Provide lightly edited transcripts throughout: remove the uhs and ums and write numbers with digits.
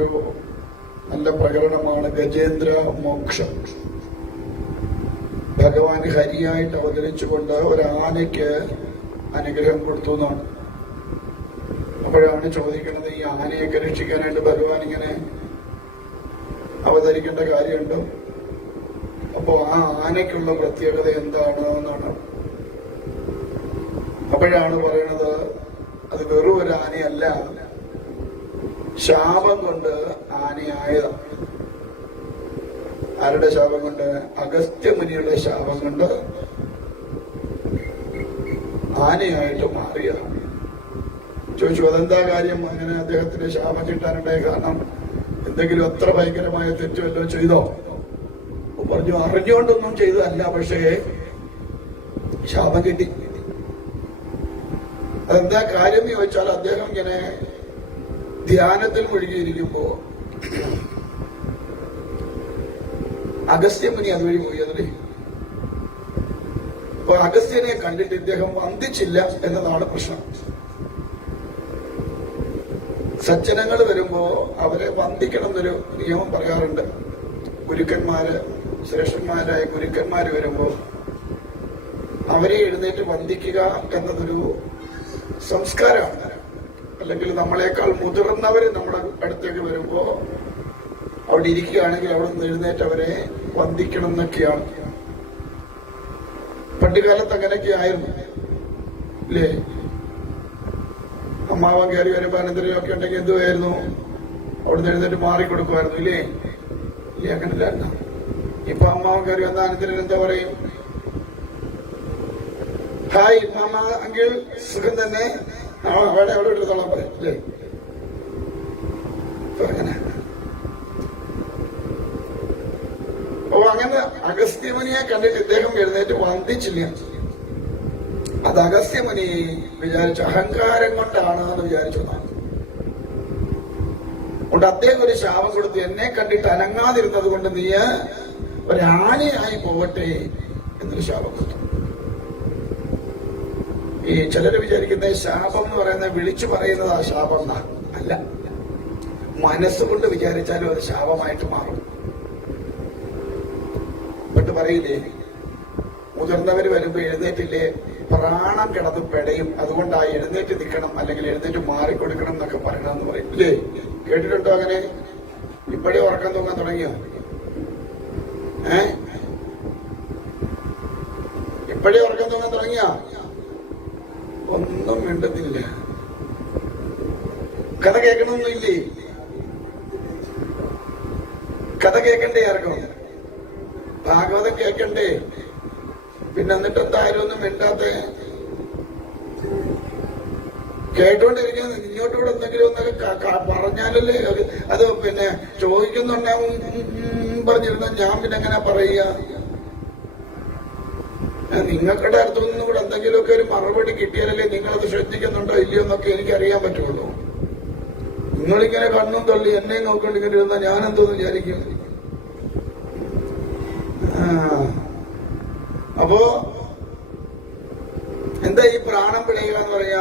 ഒരു നല്ല പ്രകടനമാണ് ഗജേന്ദ്ര മോക്ഷം. ഭഗവാൻ ഹരിയായിട്ട് അവതരിച്ചുകൊണ്ട് ഒരു ആനയ്ക്ക് അനുഗ്രഹം കൊടുത്തു എന്നാണ്. അപ്പോഴാണ് ചോദിക്കുന്നത്, ഈ ആനയൊക്കെ രക്ഷിക്കാനായിട്ട് ഭഗവാൻ ഇങ്ങനെ അവതരിക്കേണ്ട കാര്യമുണ്ടോ? അപ്പോ ആ ആനയ്ക്കുള്ള പ്രത്യേകത എന്താണ് എന്നാണ്. അപ്പോഴാണ് പറയണത്, അത് വെറും ഒരു ആനയല്ല, ശാപം കൊണ്ട് ആനയായതാണ്. ആരുടെ ശാപം കൊണ്ട്? അഗസ്ത്യമുനിയുടെ ശാപം കൊണ്ട് ആനയായിട്ട് മാറിയതാണ്. ചോദിച്ചു, അതെന്താ കാര്യം? അങ്ങനെ അദ്ദേഹത്തിന് ശാപം കിട്ടാനുണ്ടായ കാരണം എന്തെങ്കിലും അത്ര ഭയങ്കരമായ തെറ്റുമല്ലോ ചെയ്തോ? പറഞ്ഞു, അറിഞ്ഞുകൊണ്ടൊന്നും ചെയ്തതല്ല, പക്ഷേ ശാപം കിട്ടി. അതെന്താ കാര്യം എന്ന് ചോദിച്ചാൽ, അദ്ദേഹം ഇങ്ങനെ ധ്യാനത്തിൽ മുഴുകിയിരിക്കുമ്പോ അഗസ്ത്യമുനി അതുവഴി പോയി. അതിലേ അപ്പൊ അഗസ്ത്യനെ കണ്ടിട്ട് ഇദ്ദേഹം വന്ദിച്ചില്ല എന്നതാണ് പ്രശ്നം. സജ്ജനങ്ങൾ വരുമ്പോ അവരെ വന്ദിക്കണം എന്നൊരു നിയമം പറയാറുണ്ട്. ഗുരുക്കന്മാര്, ശ്രേഷ്ഠന്മാരായ ഗുരുക്കന്മാര് വരുമ്പോ അവരെ എഴുന്നേറ്റ് വന്ദിക്കുക എന്നതൊരു സംസ്കാരമാണ്. അല്ലെങ്കിൽ നമ്മളെക്കാൾ മുതിർന്നവര് നമ്മുടെ അടുത്തേക്ക് വരുമ്പോ അവിടെ ഇരിക്കുകയാണെങ്കിൽ അവിടെ നിന്ന് എഴുന്നേറ്റ് അവരെ വന്ദിക്കണം എന്നൊക്കെയാണ്. പണ്ടുകാലത്ത് അങ്ങനെയൊക്കെ ആയിരുന്നു അല്ലേ? അമ്മാവൻ കയറി വരുമ്പോ അനന്തരം ഒക്കെ ഉണ്ടെങ്കിൽ എന്തുവായിരുന്നു? അവിടുന്ന് എഴുന്നേറ്റ് മാറിക്കൊടുക്കുമായിരുന്നു ഇല്ലേ? ഇല്ലേ, അങ്ങനെയല്ലായിരുന്നു. ഇപ്പൊ അമ്മാവൻ കയറി വന്ന അനന്തരം എന്താ പറയും? ഹായ് മാമ, അങ്കിൾ, സുഖം തന്നെ, അവിടെ അവിടെ എടുത്തോളാൻ പറയും അല്ലേ? അങ്ങനെ അങ്ങനെ അഗസ്ത്യമുനിയെ കണ്ടിട്ട് ഇദ്ദേഹം എഴുന്നേറ്റ് വന്ദിച്ചില്ല. അത് അഗസ്ത്യമുനി വിചാരിച്ചു അഹങ്കാരം കൊണ്ടാണ് എന്ന് വിചാരിച്ചതാണ്. അതുകൊണ്ട് അദ്ദേഹം ഒരു ശാപം കൊടുത്തു, എന്നെ കണ്ടിട്ട് അനങ്ങാതിരുന്നത് കൊണ്ട് നീ ഒരാനയായി പോവട്ടെ എന്നൊരു ശാപം കൊടുത്തു. ഈ ചിലര് വിചാരിക്കുന്ന ശാപം എന്ന് പറയുന്നത് വിളിച്ചു പറയുന്നത് ആ ശാപം എന്നാ. അല്ല, മനസ്സുകൊണ്ട് വിചാരിച്ചാലും അത് ശാപമായിട്ട് മാറും. എന്നിട്ട് പറയില്ലേ, മുതിർന്നവര് വരുമ്പോ എഴുന്നേറ്റില്ലേ പ്രാണം കിടന്ന് പെടയും, അതുകൊണ്ട് ആ എഴുന്നേറ്റ് നിൽക്കണം അല്ലെങ്കിൽ എഴുന്നേറ്റ് മാറിക്കൊടുക്കണം എന്നൊക്കെ പറയണമെന്ന് പറയും ഇല്ലേ? കേട്ടിട്ടുണ്ടോ അങ്ങനെ? ഇപ്പോഴേ ഉറക്കം തൂങ്ങാൻ തുടങ്ങിയോ? ഇപ്പോഴേ ഉറക്കം തൂങ്ങാൻ തുടങ്ങിയ? ഒന്നും മിണ്ടുന്നില്ല. കഥ കേൾക്കണമെന്നില്ലേ? കഥ കേൾക്കണ്ടേ? ആർക്കും ഭാഗവതം കേൾക്കണ്ടേ? പിന്നെ എന്നിട്ട് എന്തായാലും ഒന്നും മിണ്ടാത്ത കേട്ടോണ്ടിരിക്കുന്നത്. ഇങ്ങോട്ടുകൂടെ എന്തെങ്കിലും ഒന്നൊക്കെ പറഞ്ഞാലല്ലേ അത് പിന്നെ ചോദിക്കുന്നുണ്ടാവും പറഞ്ഞിരുന്ന ഞാൻ പിന്നെ എങ്ങനെ പറയുക? നിങ്ങളുടെ അടുത്തുനിന്നും കൂടെ എന്തെങ്കിലുമൊക്കെ ഒരു മറുപടി കിട്ടിയാലല്ലേ നിങ്ങളത് ശ്രദ്ധിക്കുന്നുണ്ടോ ഇല്ലയോ എന്നൊക്കെ എനിക്ക് അറിയാൻ പറ്റുള്ളൂ. നിങ്ങളിങ്ങനെ കണ്ണും തള്ളി എന്നെ നോക്കിക്കൊണ്ടിങ്ങനെ ഇരുന്നാൽ ഞാൻ എന്തോന്ന് വിചാരിക്കും? അപ്പോ എന്താ ഈ പ്രാണം പിടയുക എന്ന് പറയാ?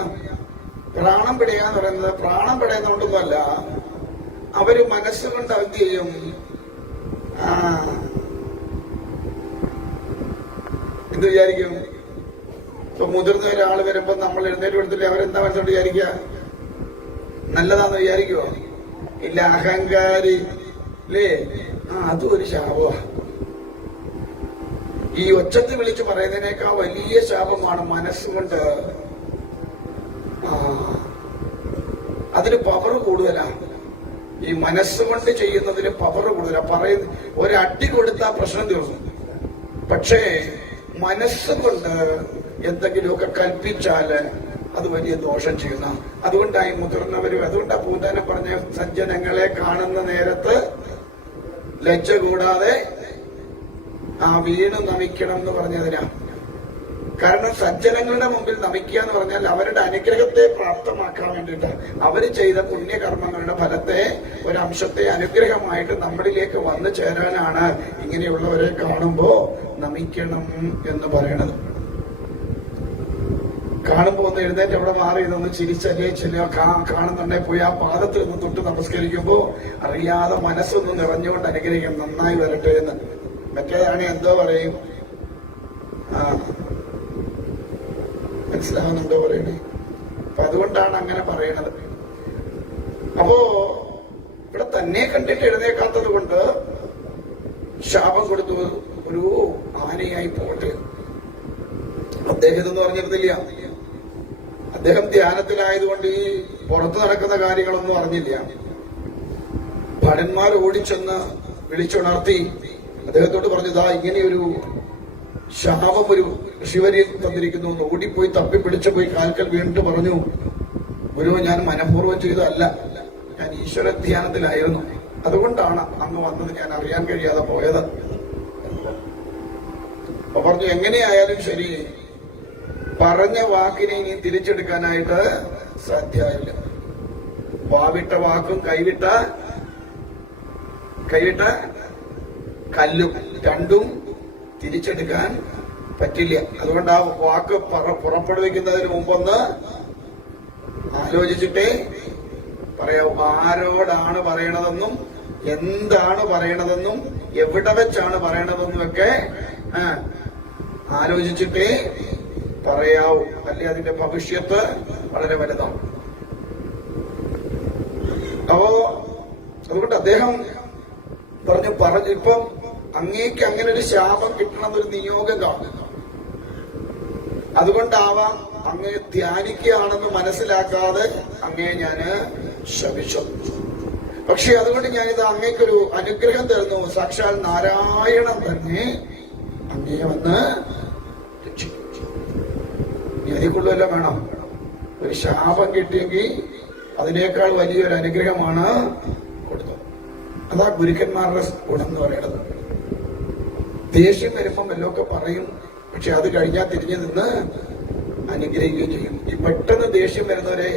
പ്രാണം പിടയുക എന്ന് പറയുന്നത് പ്രാണം പിടയുന്നതുകൊണ്ടൊന്നുമല്ല, അവര് മനസ്സുകൊണ്ട് എന്ത് ചെയ്യും? എന്ത് വിചാരിക്കും? ഇപ്പൊ മുതിർന്ന ഒരാൾ വരുമ്പോ നമ്മൾ എഴുന്നേറ്റ് കൊടുത്തില്ലേ, അവരെന്താ മനസ്സോണ്ട് വിചാരിക്കുക? നല്ലതാന്ന് വിചാരിക്കുവോ? ഇല്ല, അഹങ്കാരി അല്ലേ? അതും ഒരു ശാപമാ. ഈ ഒച്ചത്തിൽ വിളിച്ചു പറയുന്നതിനേക്കാൾ വലിയ ശാപമാണ് മനസ്സുകൊണ്ട്. അതിന് പവർ കൂടുതലാണ്. ഈ മനസ്സുകൊണ്ട് ചെയ്യുന്നതിന് പവർ കൂടുതലാണ്. പറയുന്ന ഒരടി കൊടുത്താൽ പ്രശ്നം തീർന്നു. പക്ഷേ മനസ്സുകൊണ്ട് എന്തെങ്കിലുമൊക്കെ കൽപ്പിച്ചാല് അത് വലിയ ദോഷം ചെയ്യുന്ന. അതുകൊണ്ടായി മുതിർന്നവരും, അതുകൊണ്ടാ പൂന്താനം പറഞ്ഞ സജ്ജനങ്ങളെ കാണുന്ന നേരത്ത് ലജ്ജ കൂടാതെ വീണ് നമിക്കണം എന്ന് പറഞ്ഞതിനാ. കാരണം സജ്ജനങ്ങളുടെ മുമ്പിൽ നമിക്കുക എന്ന് പറഞ്ഞാൽ അവരുടെ അനുഗ്രഹത്തെ പ്രാപ്തമാക്കാൻ വേണ്ടിയിട്ട് അവര് ചെയ്ത പുണ്യകർമ്മങ്ങളുടെ ഫലത്തെ ഒരംശത്തെ അനുഗ്രഹമായിട്ട് നമ്മളിലേക്ക് വന്നു ചേരാനാണ് ഇങ്ങനെയുള്ളവരെ കാണുമ്പോ നമിക്കണം എന്ന് പറയണത്. കാണുമ്പോ ഒന്ന് എഴുന്നേറ്റ് അവിടെ മാറി നിന്ന് ചിരിച്ചല്ലേ ചെല്ലുക, കാണുന്നുണ്ടെ പോയി ആ പാദത്തിൽ നിന്ന് തൊട്ട് നമസ്കരിക്കുമ്പോ അറിയാതെ മനസ്സൊന്ന് നിറഞ്ഞുകൊണ്ട് അനുഗ്രഹിക്കും, നന്നായി വരട്ടെ എന്ന്. മറ്റേതാണ് എന്തോ പറയും, മനസ്സിലാവുന്നുണ്ടോ പറയണേ? അപ്പൊ അതുകൊണ്ടാണ് അങ്ങനെ പറയണത്. അപ്പോ ഇവിടെ തന്നെ കണ്ടിട്ട് എഴുന്നേക്കാത്തത് കൊണ്ട് ശാപം കൊടുത്തു, ഒരു ആനയായി പോട്ടെ. അദ്ദേഹം ഇതെന്ന് പറഞ്ഞിരുന്നില്ല. അദ്ദേഹം ധ്യാനത്തിലായതുകൊണ്ട് ഈ പുറത്തു നടക്കുന്ന കാര്യങ്ങളൊന്നും അറിഞ്ഞില്ല. ഭടന്മാർ ഓടിച്ചെന്ന് വിളിച്ചുണർത്തി അദ്ദേഹത്തോട് പറഞ്ഞതാ ഇങ്ങനെയൊരു ശാപം ഒരു ഋഷിവരിൽ തന്നിരിക്കുന്നു. ഓടിപ്പോയി തപ്പിപ്പിടിച്ചു പോയി കാൽക്കൽ വീണിട്ട് പറഞ്ഞു, ഗുരു ഞാൻ മനഃപൂർവ്വം ചെയ്തതല്ല, ഞാൻ ഈശ്വര ധ്യാനത്തിലായിരുന്നു, അതുകൊണ്ടാണ് അങ്ങ് വന്നത് ഞാൻ അറിയാൻ കഴിയാതെ പോയത്. അപ്പൊ പറഞ്ഞു എങ്ങനെയായാലും ശരി, പറഞ്ഞ വാക്കിനെ ഇനി തിരിച്ചെടുക്കാനായിട്ട് സാധ്യമായില്ല. വാവിട്ട വാക്കും കൈവിട്ട കല്ലും രണ്ടും തിരിച്ചെടുക്കാൻ പറ്റില്ല. അതുകൊണ്ട് ആ വാക്ക് പുറപ്പെടുവിക്കുന്നതിന് മുമ്പൊന്ന് ആലോചിച്ചിട്ടേ പറയാവൂ. ആരോടാണ് പറയണതെന്നും എന്താണ് പറയണതെന്നും എവിടെ വെച്ചാണ് പറയണതെന്നും ഒക്കെ ആലോചിച്ചിട്ടേ പറയാവൂ. അല്ലെ അതിന്റെ ഭവിഷ്യത്ത് വളരെ വലുതാണ്. അപ്പോ അതുകൊണ്ട് അദ്ദേഹം പറഞ്ഞു ഇപ്പം അങ്ങേക്ക് അങ്ങനെ ഒരു ശാപം കിട്ടണമെന്നൊരു നിയോഗം കാണും, അതുകൊണ്ടാവാം അങ്ങ് ധ്യാനിക്കുകയാണെന്ന് മനസ്സിലാക്കാതെ അങ്ങേ ഞാന് ശപിച്ചു. പക്ഷെ അതുകൊണ്ട് ഞാനിത് അങ്ങേക്കൊരു അനുഗ്രഹം തരുന്നു, സാക്ഷാൽ നാരായണൻ തന്നെ അങ്ങേ വന്ന് രക്ഷിക്കും. അതിക്കുള്ളതെല്ലാം വേണം. ഒരു ശാപം കിട്ടിയെങ്കിൽ അതിനേക്കാൾ വലിയൊരു അനുഗ്രഹമാണ് കൊടുത്തത്. അതാ ഗുരുക്കന്മാരുടെ ഗുണം എന്ന് പറയുന്നത്. ദേഷ്യം വരുമ്പം വല്ലതൊക്കെ പറയും, പക്ഷെ അത് കഴിഞ്ഞാൽ തിരിഞ്ഞു നിന്ന് അനുഗ്രഹിക്കുകയും ചെയ്യും. ഈ പെട്ടെന്ന് ദേഷ്യം വരുന്നവരെ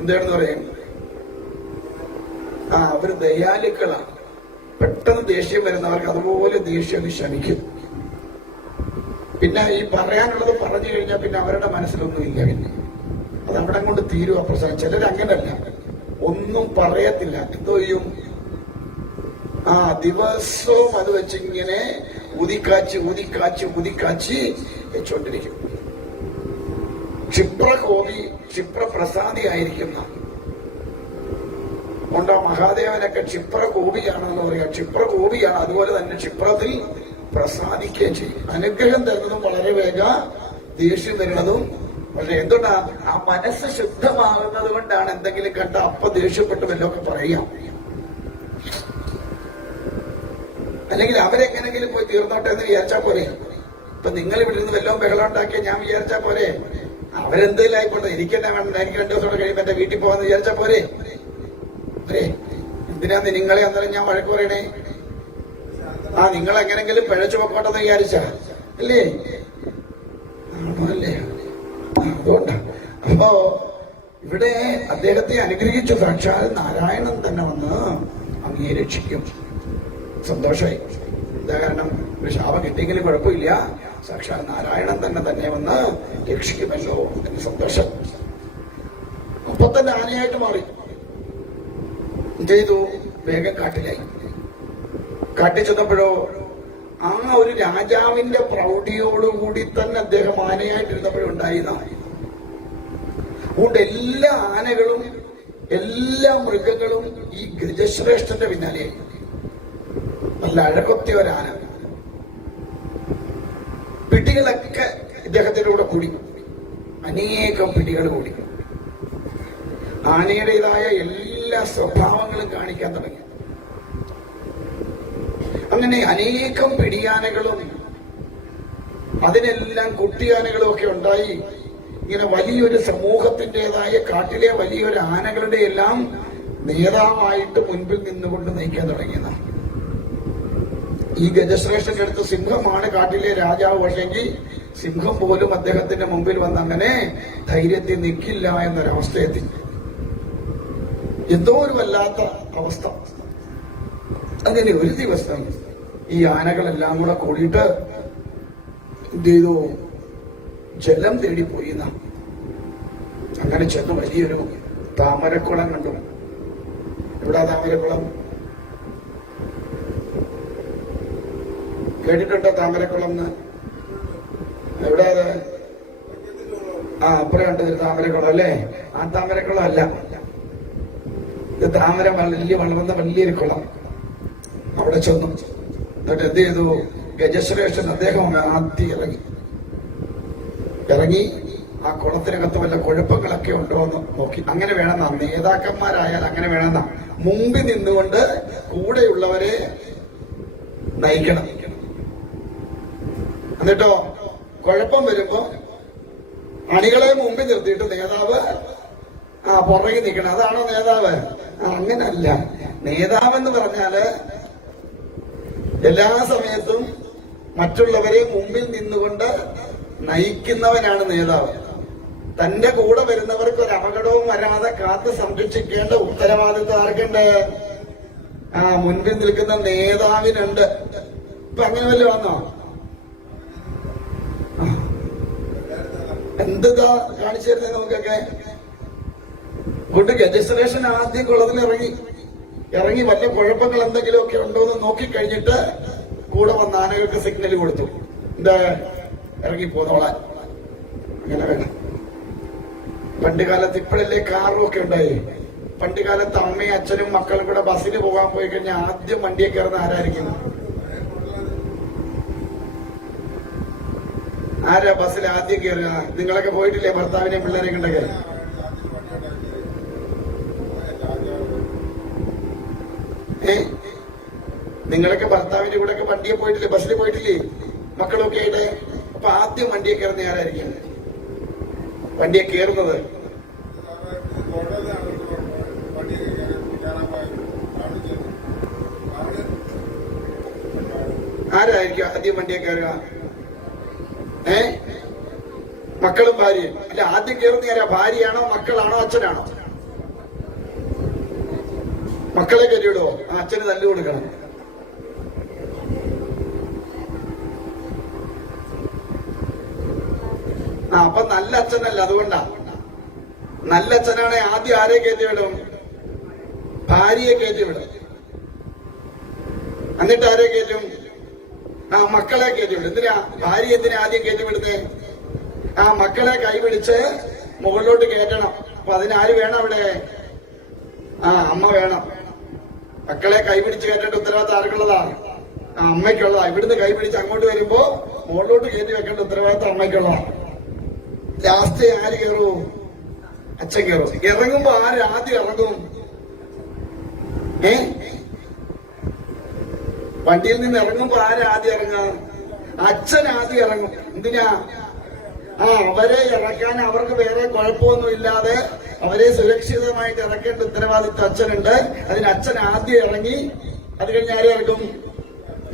എന്താണെന്ന് പറയും, അവര് ദയാലുക്കളാണ്. പെട്ടെന്ന് ദേഷ്യം വരുന്നവർക്ക് അതുപോലെ ദേഷ്യം ശമിക്കും. പിന്നെ ഈ പറയാനുള്ളത് പറഞ്ഞു കഴിഞ്ഞാൽ പിന്നെ അവരുടെ മനസ്സിലൊന്നും ഇല്ല, പിന്നെ അത് അവിടെ കൊണ്ട് തീരുവ പ്രശ്നം. ചിലരങ്ങനല്ല, ഒന്നും പറയത്തില്ല. എന്തോ ചെയ്യും, ദിവസവും അത് വെച്ചിങ്ങനെ ഊതിക്കാച്ചി വെച്ചോണ്ടിരിക്കും. ക്ഷിപ്രപ്രസാദി ആയിരിക്കുന്ന കൊണ്ടാ മഹാദേവനൊക്കെ ക്ഷിപ്രകോപിയാണെന്ന് പറയാം. ക്ഷിപ്രകോപിയാണ്, അതുപോലെ തന്നെ ക്ഷിപ്രത്തിൽ പ്രസാദിക്കുകയും ചെയ്യും. അനുഗ്രഹം തരുന്നതും വളരെ വേഗം, ദേഷ്യം വരുന്നതും വളരെ. എന്തുകൊണ്ടാ? ആ മനസ്സ് ശുദ്ധമാകുന്നത് കൊണ്ടാണ്. എന്തെങ്കിലും കണ്ട അപ്പ ദേഷ്യപ്പെട്ട് വല്ലതൊക്കെ പറയാം. അല്ലെങ്കിൽ അവരെങ്ങനെങ്കിലും പോയി തീർന്നോട്ടെ എന്ന് വിചാരിച്ചാ പോരെ. ഇപ്പൊ നിങ്ങൾ ഇവിടെ നിന്ന് വല്ലതും ബഹളം ഉണ്ടാക്കിയ ഞാൻ വിചാരിച്ചാ പോരെ, അവരെന്തെങ്കിലും ആയിക്കോട്ടെ, എനിക്കെന്നെ വേണ്ട, എനിക്ക് 2 ദിവസം കഴിയുമ്പോ എന്റെ വീട്ടിൽ പോകാന്ന് വിചാരിച്ചാ പോരെ. എന്തിനാന്ന് നിങ്ങളെ അന്നേരം ഞാൻ വഴക്ക് പറയണേ? നിങ്ങൾ എങ്ങനെങ്കിലും പിഴച്ചു പൊക്കോട്ടെന്ന് വിചാരിച്ചാ അല്ലേ? അല്ലേ? അതുകൊണ്ടാ. അപ്പോ ഇവിടെ അദ്ദേഹത്തെ അനുഗ്രഹിച്ചു. സാക്ഷാൽ നാരായണൻ തന്നെ വന്ന് അങ്ങേ രക്ഷിക്കും. സന്തോഷമായി. എന്താ കാരണം, ഒരു ശാപം കിട്ടിയെങ്കിലും കുഴപ്പമില്ല, സാക്ഷാൽ നാരായണൻ തന്നെ വന്ന് രക്ഷിക്കുമല്ലോ എന്ന് സന്തോഷം. അപ്പൊ തന്നെ ആനയായിട്ട് മാറി. ചെയ്തു, വേഗം കാട്ടിലായി. കാട്ടിൽ ചെന്നപ്പോഴോ ആ ഒരു രാജാവിന്റെ പ്രൗഢിയോടുകൂടി തന്നെ അദ്ദേഹം ആനയായിട്ടിരുന്നപ്പോഴും ഉണ്ടായിരുന്ന. അതുകൊണ്ട് എല്ലാ ആനകളും എല്ലാ മൃഗങ്ങളും ഈ ഗജശ്രേഷ്ഠന്റെ പിന്നാലെയായി. നല്ല അഴകൊത്തിയ ഒരാന. പിടികളൊക്കെ ഇദ്ദേഹത്തിന്റെ കൂടെ കൂടി, അനേകം പിടികൾ കൂടി. ആനയുടേതായ എല്ലാ സ്വഭാവങ്ങളും കാണിക്കാൻ തുടങ്ങി. അങ്ങനെ അനേകം പിടിയാനകളും അതിനെല്ലാം കുട്ടിയാനകളും ഒക്കെ ഉണ്ടായി. ഇങ്ങനെ വലിയൊരു സമൂഹത്തിൻ്റെതായ കാട്ടിലെ വലിയൊരു ആനകളുടെ എല്ലാം നേതാവായിട്ട് മുൻപിൽ നിന്നുകൊണ്ട് നയിക്കാൻ തുടങ്ങിയതാണ്. ഈ ഗജശ്രേഷ്ഠന്റെ അടുത്ത് സിംഹമാണ് കാട്ടിലെ രാജാവ്. പക്ഷെങ്കിൽ സിംഹം പോലും അദ്ദേഹത്തിന്റെ മുമ്പിൽ വന്ന് അങ്ങനെ ധൈര്യത്തിൽ നിൽക്കില്ല എന്നൊരവസ്ഥയെത്തി. എന്തോ ഒരു വല്ലാത്ത അവസ്ഥ. അങ്ങനെ ഒരു ദിവസം ഈ ആനകളെല്ലാം കൂടെ കൂടിയിട്ട് എന്ത് ചെയ്തു, ജലം തേടിപ്പോയി. അങ്ങനെ ചെന്ന് വലിയൊരു താമരക്കുളം കണ്ടു. എവിടാ താമരക്കുളം? കേട്ടിട്ടുണ്ടോ താമരക്കുളം എന്ന്? എവിടാ അത്? അപ്പുറം ഉണ്ട് ഒരു താമരക്കുളം അല്ലേ? ആ താമരക്കുളം അല്ല, ഇത് താമര വളർന്ന വലിയൊരു കുളം. അവിടെ ചെന്നു. എന്നിട്ട് എന്ത് ചെയ്തു? ഗജശ്രേഷ്ഠൻ അദ്ദേഹം ആദ്യം ഇറങ്ങി ആ കുളത്തിനകത്ത് വല്ല കുഴപ്പങ്ങളൊക്കെ ഉണ്ടോ എന്ന് നോക്കി. അങ്ങനെ വേണമെന്നാ, നേതാക്കന്മാരായാൽ അങ്ങനെ വേണമെന്നാ, മുമ്പിൽ നിന്നുകൊണ്ട് കൂടെയുള്ളവരെ നയിക്കണം. എന്നിട്ടോ കുഴപ്പം വരുമ്പോ അണികളെ മുമ്പിൽ നിർത്തിയിട്ട് നേതാവ് പുറകെ നിൽക്കണം. അതാണോ നേതാവ്? അങ്ങനല്ല. നേതാവെന്ന് പറഞ്ഞാല് എല്ലാ സമയത്തും മറ്റുള്ളവരെ മുമ്പിൽ നിന്നുകൊണ്ട് നയിക്കുന്നവനാണ് നേതാവ്. തന്റെ കൂടെ വരുന്നവർക്ക് ഒരു അപകടവും വരാതെ കാത്ത് സംരക്ഷിക്കേണ്ട ഉത്തരവാദിത്വം ആർക്കുണ്ട്? മുൻപിൽ നിൽക്കുന്ന നേതാവിനുണ്ട്. ഇപ്പൊ അങ്ങനെ വല്ല വന്നോ? എന്താ കാണിച്ചു തരുന്നത് നമുക്കൊക്കെ? കൊണ്ട് ഗജശ്രേഷ്ഠൻ ആദ്യം കുളത്തിൽ ഇറങ്ങി വല്ല കുഴപ്പങ്ങൾ എന്തെങ്കിലും ഒക്കെ ഉണ്ടോ എന്ന് നോക്കിക്കഴിഞ്ഞിട്ട് കൂടെ വന്ന ആനകൾക്ക് സിഗ്നൽ കൊടുത്തു. എന്താ? ഇറങ്ങി പോന്നോളാൻ. അങ്ങനെ വേണം. പണ്ട് കാലത്ത്, ഇപ്പോഴല്ലേ കാറും ഒക്കെ ഉണ്ടായി. പണ്ട് കാലത്ത് അമ്മയും അച്ഛനും മക്കളും കൂടെ ബസ്സിന് പോകാൻ പോയി കഴിഞ്ഞാൽ ആദ്യം വണ്ടിയെ കയറുന്ന ആരായിരിക്കും? ആരാ ബസ്സിൽ ആദ്യം കയറുക? നിങ്ങളൊക്കെ പോയിട്ടില്ലേ ഭർത്താവിനെയും പിള്ളേരെയും കണ്ടൊക്കെ? നിങ്ങളൊക്കെ ഭർത്താവിന്റെ കൂടെ ഒക്കെ വണ്ടിയെ പോയിട്ടില്ലേ? ബസ്സിൽ പോയിട്ടില്ലേ? മക്കളൊക്കെ ആയിട്ട്. അപ്പൊ ആദ്യം വണ്ടിയെ കയറുന്ന ആരായിരിക്കും? വണ്ടിയെ കയറുന്നത് ആരായിരിക്കും ആദ്യം വണ്ടിയെ കയറുക? മക്കളും ഭാര്യയും. അല്ല, ആദ്യം കയറുന്ന ആരാ? ഭാര്യയാണോ, മക്കളാണോ, അച്ഛനാണോ? മക്കളെ കയറിയിടുവോ? അച്ഛന് തല്ലു കൊടുക്കണം. അപ്പൊ നല്ല അച്ഛനല്ല, അതുകൊണ്ടാ. നല്ല അച്ഛനാണെ ആദ്യം ആരെ കയറ്റിവിടും? ഭാര്യയെ കയറ്റിവിടും. എന്നിട്ട് ആരെ കയറ്റും? മക്കളെ കയറ്റിവിടും. എന്തിനാ ഭാര്യ എന്തിനാ ആദ്യം കയറ്റിവിടുന്നേ? മക്കളെ കൈപിടിച്ച് മുകളിലോട്ട് കയറ്റണം. അപ്പൊ അതിനാര് വേണം അവിടെ? അമ്മ വേണം. മക്കളെ കൈപിടിച്ച് കയറ്റേണ്ട ഉത്തരവാദിത്തം ആർക്കുള്ളതാ? അമ്മയ്ക്കുള്ളതാ. ഇവിടുന്ന് കൈപിടിച്ച് അങ്ങോട്ട് വരുമ്പോ മുകളിലോട്ട് കയറ്റി വെക്കേണ്ട ഉത്തരവാദിത്തം അമ്മയ്ക്കുള്ളതാ. ലാസ്റ്റ് ആര് കയറൂ? അച്ഛൻ കയറും. ഇറങ്ങുമ്പോ ആര് ആദ്യം ഇറങ്ങും? വണ്ടിയിൽ നിന്ന് ഇറങ്ങുമ്പോ ആര് ആദ്യം ഇറങ്ങാം? അച്ഛൻ ആദ്യം ഇറങ്ങും. എന്തിനാ? അവരെ ഇറക്കാൻ അവർക്ക് വേറെ കുഴപ്പമൊന്നും ഇല്ലാതെ അവരെ സുരക്ഷിതമായിട്ട് ഇറക്കേണ്ട ഉത്തരവാദിത്വം അച്ഛനുണ്ട്. അതിന് അച്ഛൻ ആദ്യം ഇറങ്ങി. അത് കഴിഞ്ഞ് ആരെ ഇറക്കും?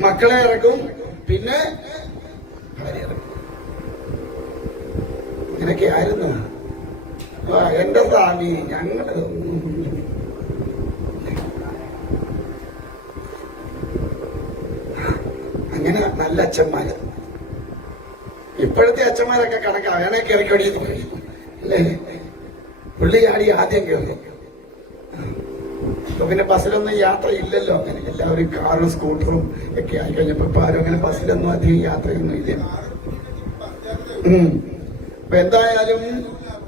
മക്കളെ ഇറക്കും. പിന്നെ ഭാര്യ ഇറക്കും. ഇങ്ങനെയൊക്കെ ആയിരുന്നു. എന്റെ സ്വാമി, ഞങ്ങള് അങ്ങനെ നല്ല അച്ഛന്മാര്. ഇപ്പോഴത്തെ അച്ഛന്മാരൊക്കെ കണക്കാ. വേണേ കയറിക്കടിയെന്ന് പറയും അല്ലേ? പുള്ളി ചാടി ആദ്യം കയറി. അപ്പൊ പിന്നെ ബസ്സിലൊന്നും യാത്ര ഇല്ലല്ലോ. അങ്ങനെ എല്ലാവരും കാറും സ്കൂട്ടറും ഒക്കെ ആയി കഴിഞ്ഞപ്പോ ഇപ്പൊ ആരും അങ്ങനെ ബസ്സിലൊന്നും അധികം യാത്രയൊന്നും ഇല്ല. അപ്പൊ എന്തായാലും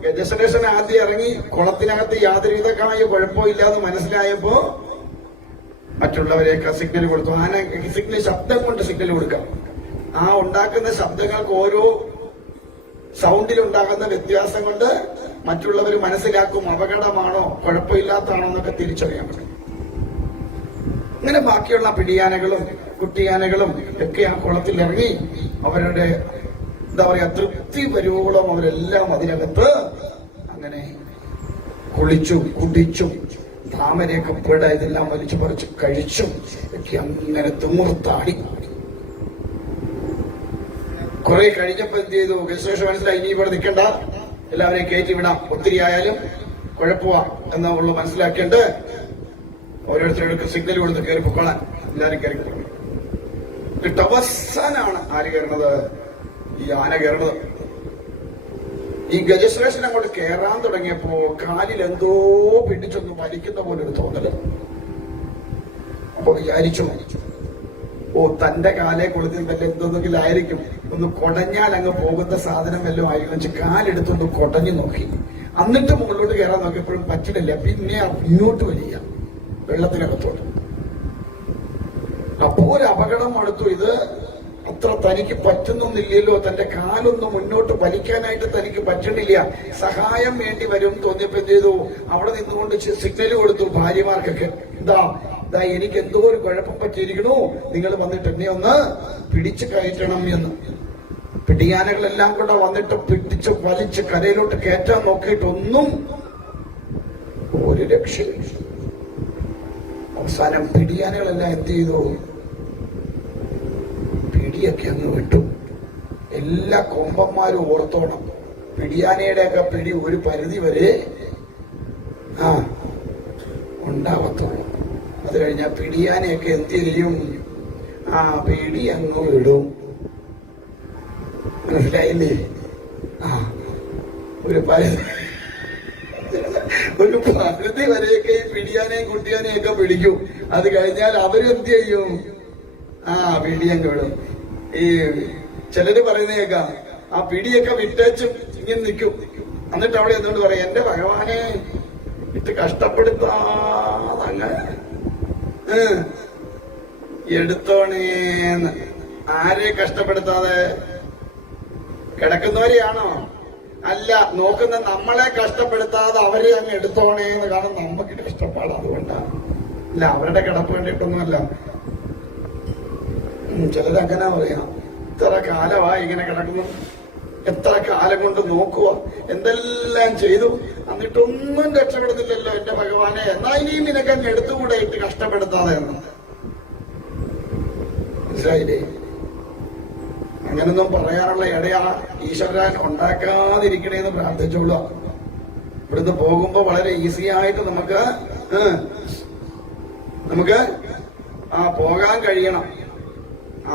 ഗജശ്രേഷ്ഠൻ ആദ്യം ഇറങ്ങി. കുളത്തിനകത്ത് യാതൊരുവിധമായ കുഴപ്പമില്ലാന്ന് മനസ്സിലായപ്പോ മറ്റുള്ളവരെയൊക്കെ സിഗ്നൽ കൊടുത്തു. സിഗ്നൽ ശബ്ദം കൊണ്ട് സിഗ്നൽ കൊടുക്കാം. ഉണ്ടാക്കുന്ന ശബ്ദങ്ങൾക്ക് ഓരോ സൗണ്ടിലുണ്ടാകുന്ന വ്യത്യാസം കൊണ്ട് മറ്റുള്ളവർ മനസ്സിലാക്കും അപകടമാണോ കുഴപ്പമില്ലാത്താണോ എന്നൊക്കെ തിരിച്ചറിയാൻ പറ്റും. ഇങ്ങനെ ബാക്കിയുള്ള പിടിയാനകളും കുട്ടിയാനകളും ഒക്കെ ആ കുളത്തിൽ ഇറങ്ങി അവരുടെ എന്താ പറയാ തൃപ്തി വരുവോളം അവരെല്ലാം അതിനകത്ത് അങ്ങനെ കുളിച്ചും കുടിച്ചും താമരയൊക്കെ പേട ഇതെല്ലാം വലിച്ചു പറിച്ച് കഴിച്ചും ഒക്കെ അങ്ങനെ തുമുർത്താടി. കുറെ കഴിഞ്ഞപ്പോ എന്ത് ചെയ്തു? ഗജശ്രേഷ്ഠൻ മനസ്സിലായി ഇനി ഇവിടെ നിൽക്കണ്ട, എല്ലാവരെയും കയറ്റി വിടാം, ഒത്തിരി ആയാലും കുഴപ്പമാ എന്നുള്ള മനസ്സിലാക്കിയിട്ട് ഓരോരുത്തരുടെ സിഗ്നൽ കൊടുത്ത് കയറി പൊക്കോളാൻ എല്ലാരും കയറി പോയി. അവസാനാണ് ആര് കയറുന്നത്? ഈ ആന കയറുന്നത്. ഈ ഗജശ്രേഷ്ഠൻ അങ്ങോട്ട് കയറാൻ തുടങ്ങിയപ്പോ കാലിൽ എന്തോ പിടിച്ചൊന്ന് വലിക്കുന്ന പോലെ ഒരു തോന്നല്. അപ്പൊ വിചാരിച്ചു, ഓ തന്റെ കാലെ കൊളുത്തിൽ വല്ല എന്തെങ്കിലും ആയിരിക്കും, ഒന്ന് കൊടഞ്ഞാൽ അങ്ങ് പോകുന്ന സാധനം വല്ലതും ആയിരിക്കും. കാലെടുത്തൊന്ന് കൊടഞ്ഞു നോക്കി. എന്നിട്ട് മുകളിലോട്ട് കയറാൻ നോക്കിയപ്പോഴും പറ്റില്ല. പിന്നെ മുന്നോട്ട് വരിക വെള്ളത്തിനകത്തോട്ട്. അപ്പോ ഒരു അപകടം അടുത്തു. ഇത് അത്ര തനിക്ക് പറ്റുന്നൊന്നില്ലല്ലോ, തന്റെ കാലൊന്ന് മുന്നോട്ട് വലിക്കാനായിട്ട് തനിക്ക് പറ്റണില്ല, സഹായം വേണ്ടി വരും തോന്നിയപ്പോ എന്ത് ചെയ്തു, അവിടെ നിന്നുകൊണ്ട് സിഗ്നൽ കൊടുത്തു ഭാര്യമാർക്കൊക്കെ. ഇതാ എനിക്ക് എന്തോ ഒരു കുഴപ്പം പറ്റിയിരിക്കണു, നിങ്ങൾ വന്നിട്ട് എന്നെ ഒന്ന് പിടിച്ചു കയറ്റണം എന്ന്. പിടിയാനകളെല്ലാം കൂടെ വന്നിട്ട് പിടിച്ച് വലിച്ച് കരയിലോട്ട് കയറ്റാൻ നോക്കിയിട്ടൊന്നും ഒരു രക്ഷയില്ല. അവസാനം പിടിയാനകളെല്ലാം എന്ത് ചെയ്തു, പിടിയൊക്കെ അങ്ങ് വിട്ടു. എല്ലാ കൊമ്പന്മാരും ഓർത്തോണം, പിടിയാനയുടെയൊക്കെ പിടി ഒരു പരിധി വരെ ഉണ്ടാവത്തുള്ളൂ. അത് കഴിഞ്ഞാൽ പിടിയാനയൊക്കെ എന്ത് ചെയ്യും, പിടി അങ്ങ് വിടും. മനസ്സിലായില്ലേ? ഒരു പരിധി വരെയൊക്കെ ഈ പിടിയാനെയും കുട്ടിയാനെയും ഒക്കെ പിടിക്കും. അത് കഴിഞ്ഞാൽ അവരെന്ത് ചെയ്യും, പിടിയങ്ങ് വിടും. ഈ ചിലര് പറയുന്നേക്കാം, ആ പിടിയൊക്കെ വിട്ടേച്ചും ഇങ്ങനെ നിൽക്കും. എന്നിട്ട് അവിടെ എന്തുകൊണ്ട് പറയും, എന്റെ ഭഗവാനെ ഇട്ട് കഷ്ടപ്പെടുത്താതങ്ങ് എടുത്തോണേന്ന്. ആരെ കഷ്ടപ്പെടുത്താതെ? കിടക്കുന്നവരെയാണോ? അല്ല, നോക്കുന്ന നമ്മളെ കഷ്ടപ്പെടുത്താതെ അവരെ അങ്ങ് എടുത്തോണേന്ന്. കാരണം നമുക്ക് കഷ്ടപ്പാട് അതുകൊണ്ടാണ്. അല്ല, അവരുടെ കിടപ്പ് വേണ്ടിയിട്ടൊന്നുമല്ല. ചിലരങ്ങനെ പറയാം, ഇത്ര കാലമായി ഇങ്ങനെ കിടക്കുന്നു, എത്ര കാലം കൊണ്ട് നോക്കുക, എന്തെല്ലാം ചെയ്തു, എന്നിട്ടൊന്നും രക്ഷപ്പെടുന്നില്ലല്ലോ എന്റെ ഭഗവാനെ, എന്നാ ഇനിയും നിനക്കങ്ങ് എടുത്തുകൂടെ ഇട്ട് കഷ്ടപ്പെടുത്താതെ എന്ന്. മനസ്സിലായില്ലേ? അങ്ങനൊന്നും പറയാനുള്ള ഇടയാ ഈശ്വരൻ ഉണ്ടാക്കാതിരിക്കണേന്ന് പ്രാർത്ഥിച്ചോളൂ. ഇവിടുന്ന് പോകുമ്പോ വളരെ ഈസി ആയിട്ട് നമുക്ക് പോകാൻ കഴിയണം.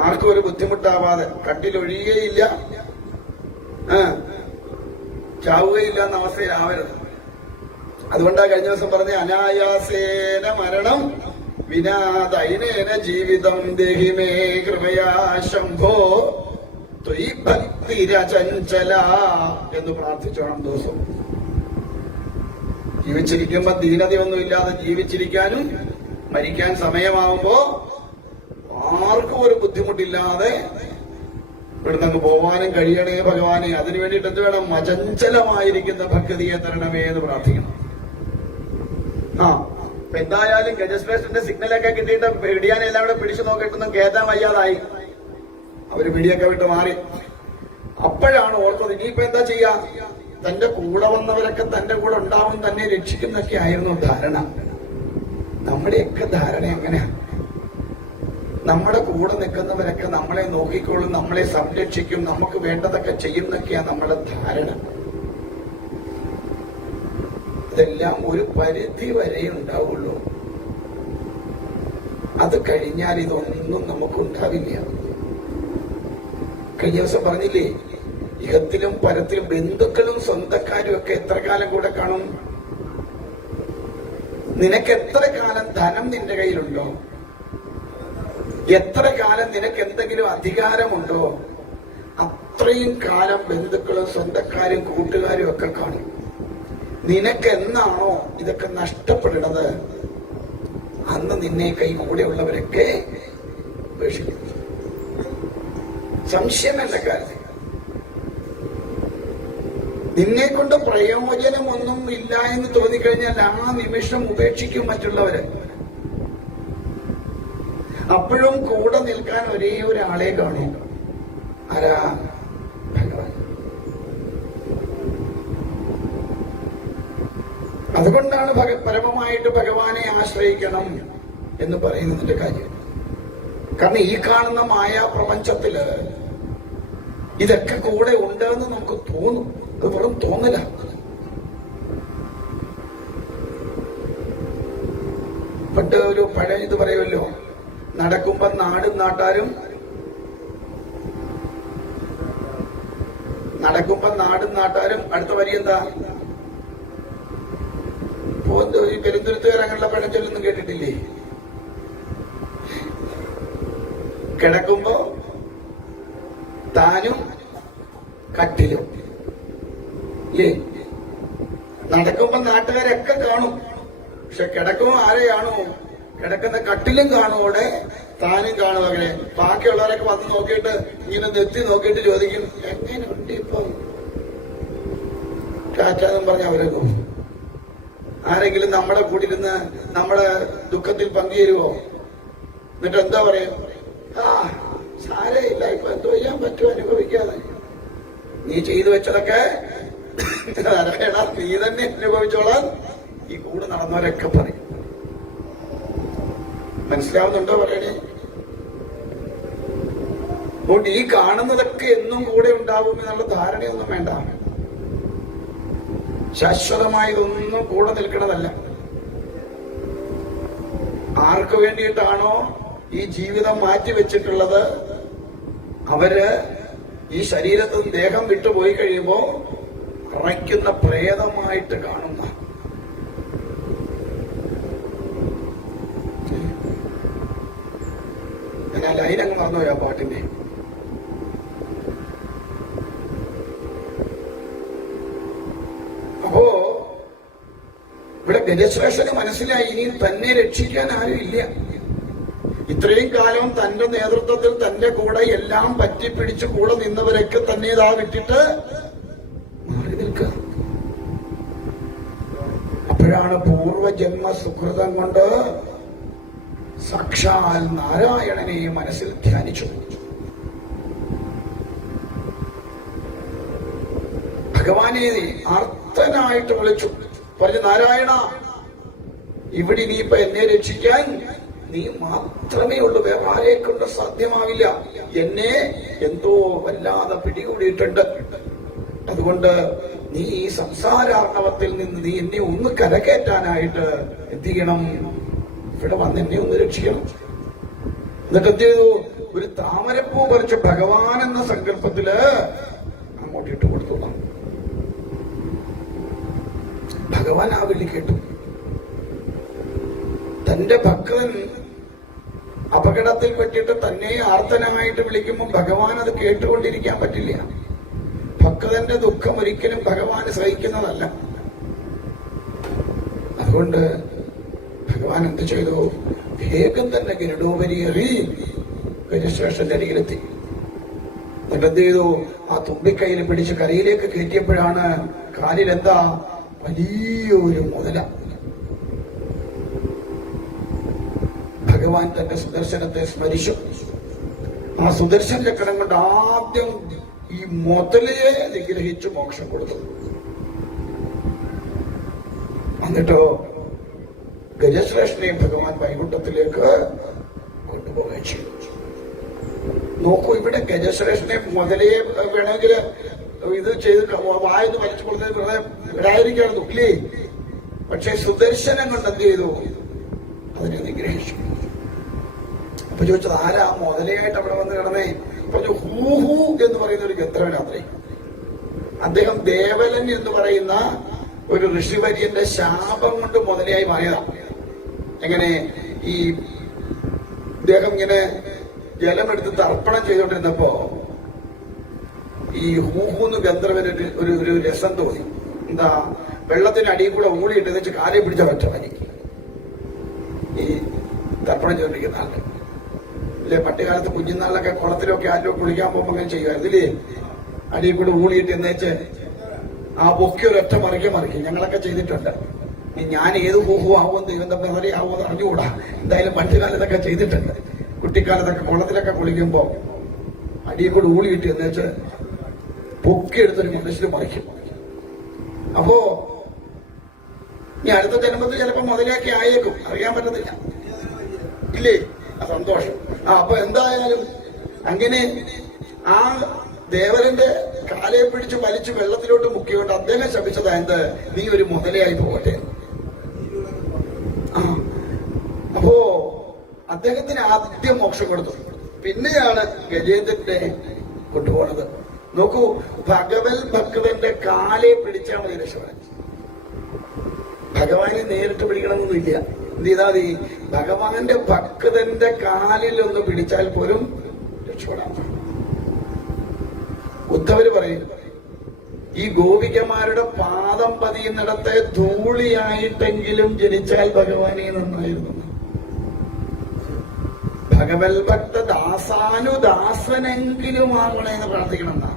ആർക്കും ഒരു ബുദ്ധിമുട്ടാവാതെ, കട്ടിലൊഴിയുകയില്ല, ചാവുകയില്ല എന്ന അവസ്ഥയിലാവരുത്. അതുകൊണ്ടാ കഴിഞ്ഞ ദിവസം പറഞ്ഞ അനായാസേന മരണം വിനാ ദൈനേന ജീവിതം ദേഹിമേ കൃപയാ ശംഭോ ത്വയി ഭക്തിരചഞ്ചല എന്ന് പ്രാർത്ഥിച്ചോണം ദിവസം. ജീവിച്ചിരിക്കുമ്പോ ദീനതയൊന്നുമില്ലാതെ ജീവിച്ചിരിക്കാനും മരിക്കാൻ സമയമാവുമ്പോ ആർക്കും ഒരു ബുദ്ധിമുട്ടില്ലാതെ ഇവിടുന്ന് അങ്ങ് പോവാനും കഴിയണേ ഭഗവാനെ. അതിനു വേണ്ടിയിട്ട് എന്ത് വേണം, അചഞ്ചലമായിരിക്കുന്ന ഭക്തിയെ തരണമേ എന്ന് പ്രാർത്ഥിക്കണം. അപ്പൊ എന്തായാലും ഗജശ്രേഷ്ഠന്റെ സിഗ്നലൊക്കെ കിട്ടിയിട്ട് പിടിയാനെ എല്ലാം കൂടെ പിടിച്ചു നോക്കിയിട്ടൊന്നും കേറ്റാൻ വയ്യാതായി. അവര് പിടിയൊക്കെ വിട്ട് മാറി. അപ്പോഴാണ് ഓർത്തത്, ഇനിയിപ്പോ എന്താ ചെയ്യാ, തന്റെ കൂടെ വന്നവരൊക്കെ തന്റെ കൂടെ ഉണ്ടാവും, തന്നെ രക്ഷിക്കുന്നൊക്കെ ആയിരുന്നു ധാരണ. നമ്മുടെയൊക്കെ ധാരണ എങ്ങനെയാ, നമ്മുടെ കൂടെ നിൽക്കുന്നവരൊക്കെ നമ്മളെ നോക്കിക്കോളും, നമ്മളെ സംരക്ഷിക്കും, നമുക്ക് വേണ്ടതൊക്കെ ചെയ്യുന്നൊക്കെയാ നമ്മുടെ ധാരണ. ഇതെല്ലാം ഒരു പരിധി വരെ ഉണ്ടാവുള്ളൂ. അത് കഴിഞ്ഞാൽ ഇതൊന്നും നമുക്കുണ്ടാവില്ല. കഴിഞ്ഞ ദിവസം പറഞ്ഞില്ലേ, ഇഹത്തിലും പരത്തിലും ബന്ധുക്കളും സ്വന്തക്കാരും ഒക്കെ എത്ര കാലം കൂടെ കാണും? നിനക്ക് എത്ര കാലം ധനം നിന്റെ കയ്യിലുണ്ടോ, എത്ര കാലം നിനക്ക് എന്തെങ്കിലും അധികാരമുണ്ടോ, അത്രയും കാലം ബന്ധുക്കളും സ്വന്തക്കാരും കൂട്ടുകാരും ഒക്കെ കാണും. നിനക്ക് എന്നാണോ ഇതൊക്കെ നഷ്ടപ്പെടുന്നത്, അന്ന് നിന്നെ കൈ കൂടെയുള്ളവരൊക്കെ ഉപേക്ഷിക്കും. സംശയമല്ല കാര്യം. നിന്നെ കൊണ്ട് പ്രയോജനമൊന്നും ഇല്ല എന്ന് തോന്നിക്കഴിഞ്ഞാൽ ആ നിമിഷം ഉപേക്ഷിക്കും മറ്റുള്ളവര്. അപ്പോഴും കൂടെ നിൽക്കാൻ ഒരേ ഒരാളെ കാണും. ആരാ? ഭഗവാൻ. അതുകൊണ്ടാണ് പരമമായിട്ട് ഭഗവാനെ ആശ്രയിക്കണം എന്ന് പറയുന്നതിന്റെ കാര്യം. കാരണം ഈ കാണുന്ന മായാ പ്രപഞ്ചത്തില് ഇതൊക്കെ കൂടെ ഉണ്ടെന്ന് നമുക്ക് തോന്നും. അത് വെറും തോന്നല. പണ്ട് ഒരു പഴയ ഇത് പറയുമല്ലോ, നടക്കുമ്പോ നാടും നാട്ടാരും നടക്കുമ്പോ നാടും നാട്ടാരും അടുത്ത വരി എന്താ? ഈ പെരുന്തുരുത്തുകാർ അങ്ങനെയുള്ള പഴഞ്ചൊല്ലൊന്നും കേട്ടിട്ടില്ലേ? കിടക്കുമ്പോ താനും കട്ടിലും ഇല്ലേ? നടക്കുമ്പോ നാട്ടുകാരൊക്കെ കാണും, പക്ഷെ കിടക്കുമ്പോ ആരെയാണോ? കിടക്കുന്ന കട്ടിലും കാണുമോടെ താനും കാണും. അങ്ങനെ ബാക്കിയുള്ളവരൊക്കെ വന്ന് നോക്കിയിട്ട് ഇങ്ങനെ നെത്തി നോക്കിയിട്ട് ചോദിക്കും, എങ്ങനെയുണ്ട് ഇപ്പം ടാറ്റാന്നും പറഞ്ഞ അവരൊക്കെ പോകും. ആരെങ്കിലും നമ്മുടെ കൂടെ ഇരുന്ന് നമ്മുടെ ദുഃഖത്തിൽ പങ്കുചേരുവോ? എന്നിട്ട് എന്താ പറയും? ആ സാരയില്ല, ഇപ്പൊ എന്തോ ചെയ്യാൻ പറ്റുമോ, അനുഭവിക്കാതെ. നീ ചെയ്തു വെച്ചതൊക്കെ നീ തന്നെ അനുഭവിച്ചോളാൻ ഈ കൂടെ നടന്നവരൊക്കെ പറയും. മനസ്സിലാവുന്നുണ്ടോ പറയണേ? അതുകൊണ്ട് ഈ കാണുന്നതൊക്കെ എന്നും കൂടെ ഉണ്ടാവും എന്നുള്ള ധാരണയൊന്നും വേണ്ട. ശാശ്വതമായതൊന്നും കൂടെ നിൽക്കണതല്ല. ആർക്കു വേണ്ടിയിട്ടാണോ ഈ ജീവിതം മാറ്റിവെച്ചിട്ടുള്ളത്, അവര് ഈ ശരീരത്തിൽ ദേഹം വിട്ടുപോയി കഴിയുമ്പോ അറയ്ക്കുന്ന പ്രേതമായിട്ട് കാണുന്ന. ഞാൻ ലൈനങ്ങ് മറന്നുപോയി ആ പാട്ടിന്റെ. അപ്പോ ഇവിടെ ഗജശ്രേഷ്ഠന് മനസ്സിലായി, ഇനി തന്നെ രക്ഷിക്കാൻ ആരും ഇല്ല. ഇത്രയും കാലം തന്റെ നേതൃത്വത്തിൽ തന്റെ കൂടെ എല്ലാം പറ്റിപ്പിടിച്ച് കൂടെ നിന്നവരൊക്കെ തന്നെ ഇതാ വിട്ടിട്ട് മാറി നിൽക്കുക. അപ്പോഴാണ് പൂർവജന്മ സുഹൃതം കൊണ്ട് സാക്ഷാൽ നാരായണനെ മനസ്സിൽ ധ്യാനിച്ചു. ഭഗവാനെ ആർത്തനായിട്ട് വിളിച്ചു, പറഞ്ഞു, നാരായണ, ഇവിടെ ഇനിയിപ്പൊ എന്നെ രക്ഷിക്കാൻ നീ മാത്രമേ ഉള്ളൂ, വേറെ ആരെ കൊണ്ട് സാധ്യമാവില്ല. എന്നെ എന്തോ വല്ലാതെ പിടികൂടിയിട്ടുണ്ട്. അതുകൊണ്ട് നീ ഈ സംസാരാർണവത്തിൽ നിന്ന് നീ എന്നെ ഒന്ന് കരകയറ്റാനായിട്ട് എന്ത് ചെയ്യണം? ഇവിടെ വന്ന് എന്നെ ഒന്ന് രക്ഷിക്കണം. എന്നിട്ട് എന്ത് ചെയ്തു? ഒരു താമരപ്പൂ പറിച്ച് ഭഗവാൻ എന്ന സങ്കല്പത്തില് അങ്ങോട്ട് ഇട്ട് കൊടുത്തു. ഭഗവാൻ ആ വിളി കേട്ടു. തന്റെ ഭക്തൻ അപകടത്തിൽ പെട്ടിട്ട് തന്നെ ആർത്തനമായിട്ട് വിളിക്കുമ്പോൾ ഭഗവാൻ അത് കേട്ടുകൊണ്ടിരിക്കാൻ പറ്റില്ല. ഭക്തന്റെ ദുഃഖം ഒരിക്കലും ഭഗവാൻ സഹിക്കുന്നതല്ല. അതുകൊണ്ട് ഭഗവാൻ എന്ത് ചെയ്തു? വേഗം തന്നെ ഗരുഡോപരിയേറി ഗജശ്രേഷ്ഠന്റെ അരികിലെത്തി. എന്നിട്ട് എന്ത് ചെയ്തു? ആ തുമ്പിക്കൈയിൽ പിടിച്ച് കരയിലേക്ക് കയറ്റിയപ്പോഴാണ് കാലിൽ എന്താ? വലിയൊരു മുതല. ഭഗവാൻ തന്റെ സുദർശനത്തെ സ്മരിച്ചു. ആ സുദർശന ചക്രം കൊണ്ട് ആദ്യം ഈ മുതലയെ നിഗ്രഹിച്ചു മോക്ഷം കൊടുത്തു. എന്നിട്ടോ ഗജശ്രേഷ്ഠനെ ഭഗവാൻ വൈകുണ്ഠത്തിലേക്ക് കൊണ്ടുപോവുകയും ചെയ്തു. നോക്കൂ, ഇവിടെ ഗജശ്രേഷ്ഠനെ മുതലയെ വേണമെങ്കിൽ ഇത് ചെയ്ത് വായന്ന് വലിച്ചു കൊടുത്തത് വെറുതെ വിടാതിരിക്കുകയാണ് ദുഃഖിലേ. പക്ഷെ സുദർശനം കൊണ്ട് എന്ത് ചെയ്തു? അതിനെ നിഗ്രഹിച്ചു. അപ്പൊ ചോദിച്ചത്, ആരാ മുതലയായിട്ട് അവിടെ വന്ന് കിടന്നേ? പറഞ്ഞു, ഹൂഹു എന്ന് പറയുന്ന ഒരു ഗന്ധർവനാത്രേ. അദ്ദേഹം ദേവലൻ എന്ന് പറയുന്ന ഒരു ഋഷിവര്യന്റെ ശാപം കൊണ്ട് മുതലയായി മാറിയതാണ്. എങ്ങനെ? ഈ ഇദ്ദേഹം ഇങ്ങനെ ജലമെടുത്ത് തർപ്പണം ചെയ്തുകൊണ്ടിരുന്നപ്പോ ഈ ഹൂഹൂന്ന് ഗന്ധർവന് ഒരു രസം തോന്നി. എന്താ? വെള്ളത്തിന്റെ അടിയിൽ കൂടെ ഊളിയിട്ട് വെച്ച് കാലെ പിടിച്ച പറ്റ വലിക്ക് ഈ തർപ്പണം ചെയ്തുകൊണ്ടിരിക്കുന്ന ആൾക്ക്. ഇല്ലേ, പട്ടുകാലത്ത് കുഞ്ഞുനാളിലൊക്കെ കുളത്തിലൊക്കെ ആരിലോ കുളിക്കാൻ പോകുമ്പോൾ അങ്ങനെ ചെയ്യുമായിരുന്നു ഇല്ലേ? അടിയിൽ കൂടെ ഊളിയിട്ട് എന്നേച്ച് ആ പൊക്കി ഒരൊറ്റ മറിക്കും. ഞങ്ങളൊക്കെ ചെയ്തിട്ടുണ്ട്. ഞാൻ ഏത് ഹൂഹു ആവുമെന്ന് ദൈവം തമ്മിൽ അറിയാവുമെന്ന് അറിഞ്ഞുകൂടാ. എന്തായാലും പണ്ടുകാലത്തൊക്കെ ചെയ്തിട്ടുണ്ട്. കുട്ടിക്കാലത്തൊക്കെ കുളത്തിലൊക്കെ കുളിക്കുമ്പോ അടിയിൽ കൂടെ ഊളിയിട്ട് എന്നേച്ച് പൊക്കിയെടുത്തൊരു മനുഷ്യന് മറിക്കും. അപ്പോ ഇനി അടുത്ത ജന്മത്തിൽ ചിലപ്പോ മുതലാക്കി ആയേക്കും, അറിയാൻ പറ്റത്തില്ല ഇല്ലേ? ആ സന്തോഷം. അപ്പൊ എന്തായാലും അങ്ങനെ ആ ദേവരന്റെ കാലെ പിടിച്ച് വലിച്ച് വെള്ളത്തിലോട്ട് മുക്കിയോണ്ട് അദ്ദേഹം ശപിച്ചതാ എന്ത്? നീ ഒരു മുതലയായി പോകട്ടെ. അപ്പോ അദ്ദേഹത്തിന് ആദ്യം മോക്ഷം കൊടുത്തു. പിന്നെയാണ് ഗജേന്ദ്രനെ കൊണ്ടുപോണത്. നോക്കൂ, ഭഗവത് ഭക്തന്റെ കാലെ പിടിച്ചാൽ മതി രക്ഷപ്പെടാൻ. ഭഗവാനെ നേരിട്ട് പിടിക്കണമെന്നൊന്നുമില്ല. എന്ത് ചെയ്താൽ മതി? ഭഗവാന്റെ ഭക്തന്റെ കാലിൽ ഒന്ന് പിടിച്ചാൽ പോലും രക്ഷപ്പെടാം. ഉദ്ധവര് പറയും, ഈ ഗോപികമാരുടെ പാദം പതിയുന്നിടത്തെ ധൂളിയായിട്ടെങ്കിലും ജനിച്ചാൽ ഭഗവാനെ നന്നായിരുന്നു. ഭഗവത് ഭക്ത ദാസാനുദാസനെങ്കിലും ആകണേന്ന് പ്രാർത്ഥിക്കണം എന്നാ.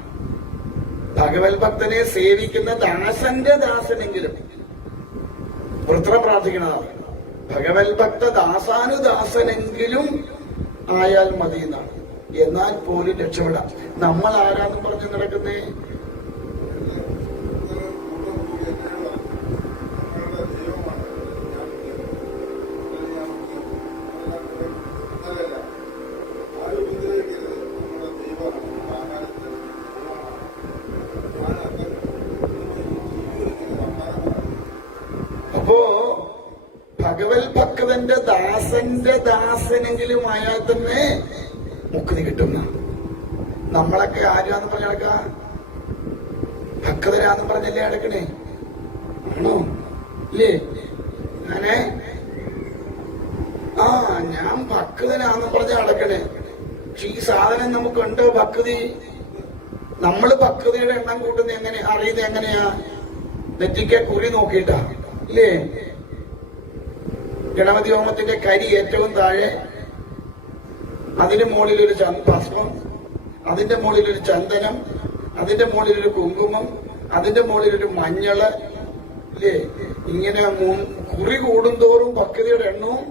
ഭഗവത് ഭക്തനെ സേവിക്കുന്ന ദാസന്റെ ദാസനെങ്കിലും വൃത്രം പ്രാർത്ഥിക്കണതാണ്. ഭഗവത് ഭക്ത ദാസാനുദാസനെങ്കിലും ആയാൽ മതി എന്നാണ്. എന്നാൽ പോലും രക്ഷപ്പെടാം. നമ്മൾ ആരാന്ന് പറഞ്ഞു നടക്കുന്നേ? അപ്പോ ഭഗവത് ഭക്തന്റെ ദാസന്റെ ദാസനെങ്കിലും ആയാൽ തന്നെ മുക്തി കിട്ടുന്ന. നമ്മളൊക്കെ ആരാന്ന് പറഞ്ഞ നടക്ക? ഭക്തരാന്ന് പറഞ്ഞല്ലേ അടക്കണേ? ആണോ? ഇല്ലേ? ഞാനേ ഞാൻ ഭക്തനാന്ന് പറഞ്ഞ അടക്കണേ. പക്ഷെ ഈ സാധനം നമുക്കുണ്ടോ ഭക്തി? നമ്മള് ഭക്തിയുടെ എണ്ണം കൂട്ടുന്ന എങ്ങനെ അറിയുന്നത്? എങ്ങനെയാ? നെറ്റിക്കെ കുറി നോക്കിയിട്ടാ, ഇല്ലേ? ഗണപതി ഹോമത്തിന്റെ കരി ഏറ്റവും താഴെ, അതിന്റെ മുകളിൽ ഒരു ഭസ്മം, അതിന്റെ മുകളിൽ ഒരു ചന്ദനം, അതിന്റെ മുകളിൽ ഒരു കുങ്കുമം, അതിന്റെ മുകളിൽ ഒരു മഞ്ഞള്, ഇല്ലേ? ഇങ്ങനെ കുറി കൂടുന്തോറും ഭക്തിയുടെ എണ്ണവും.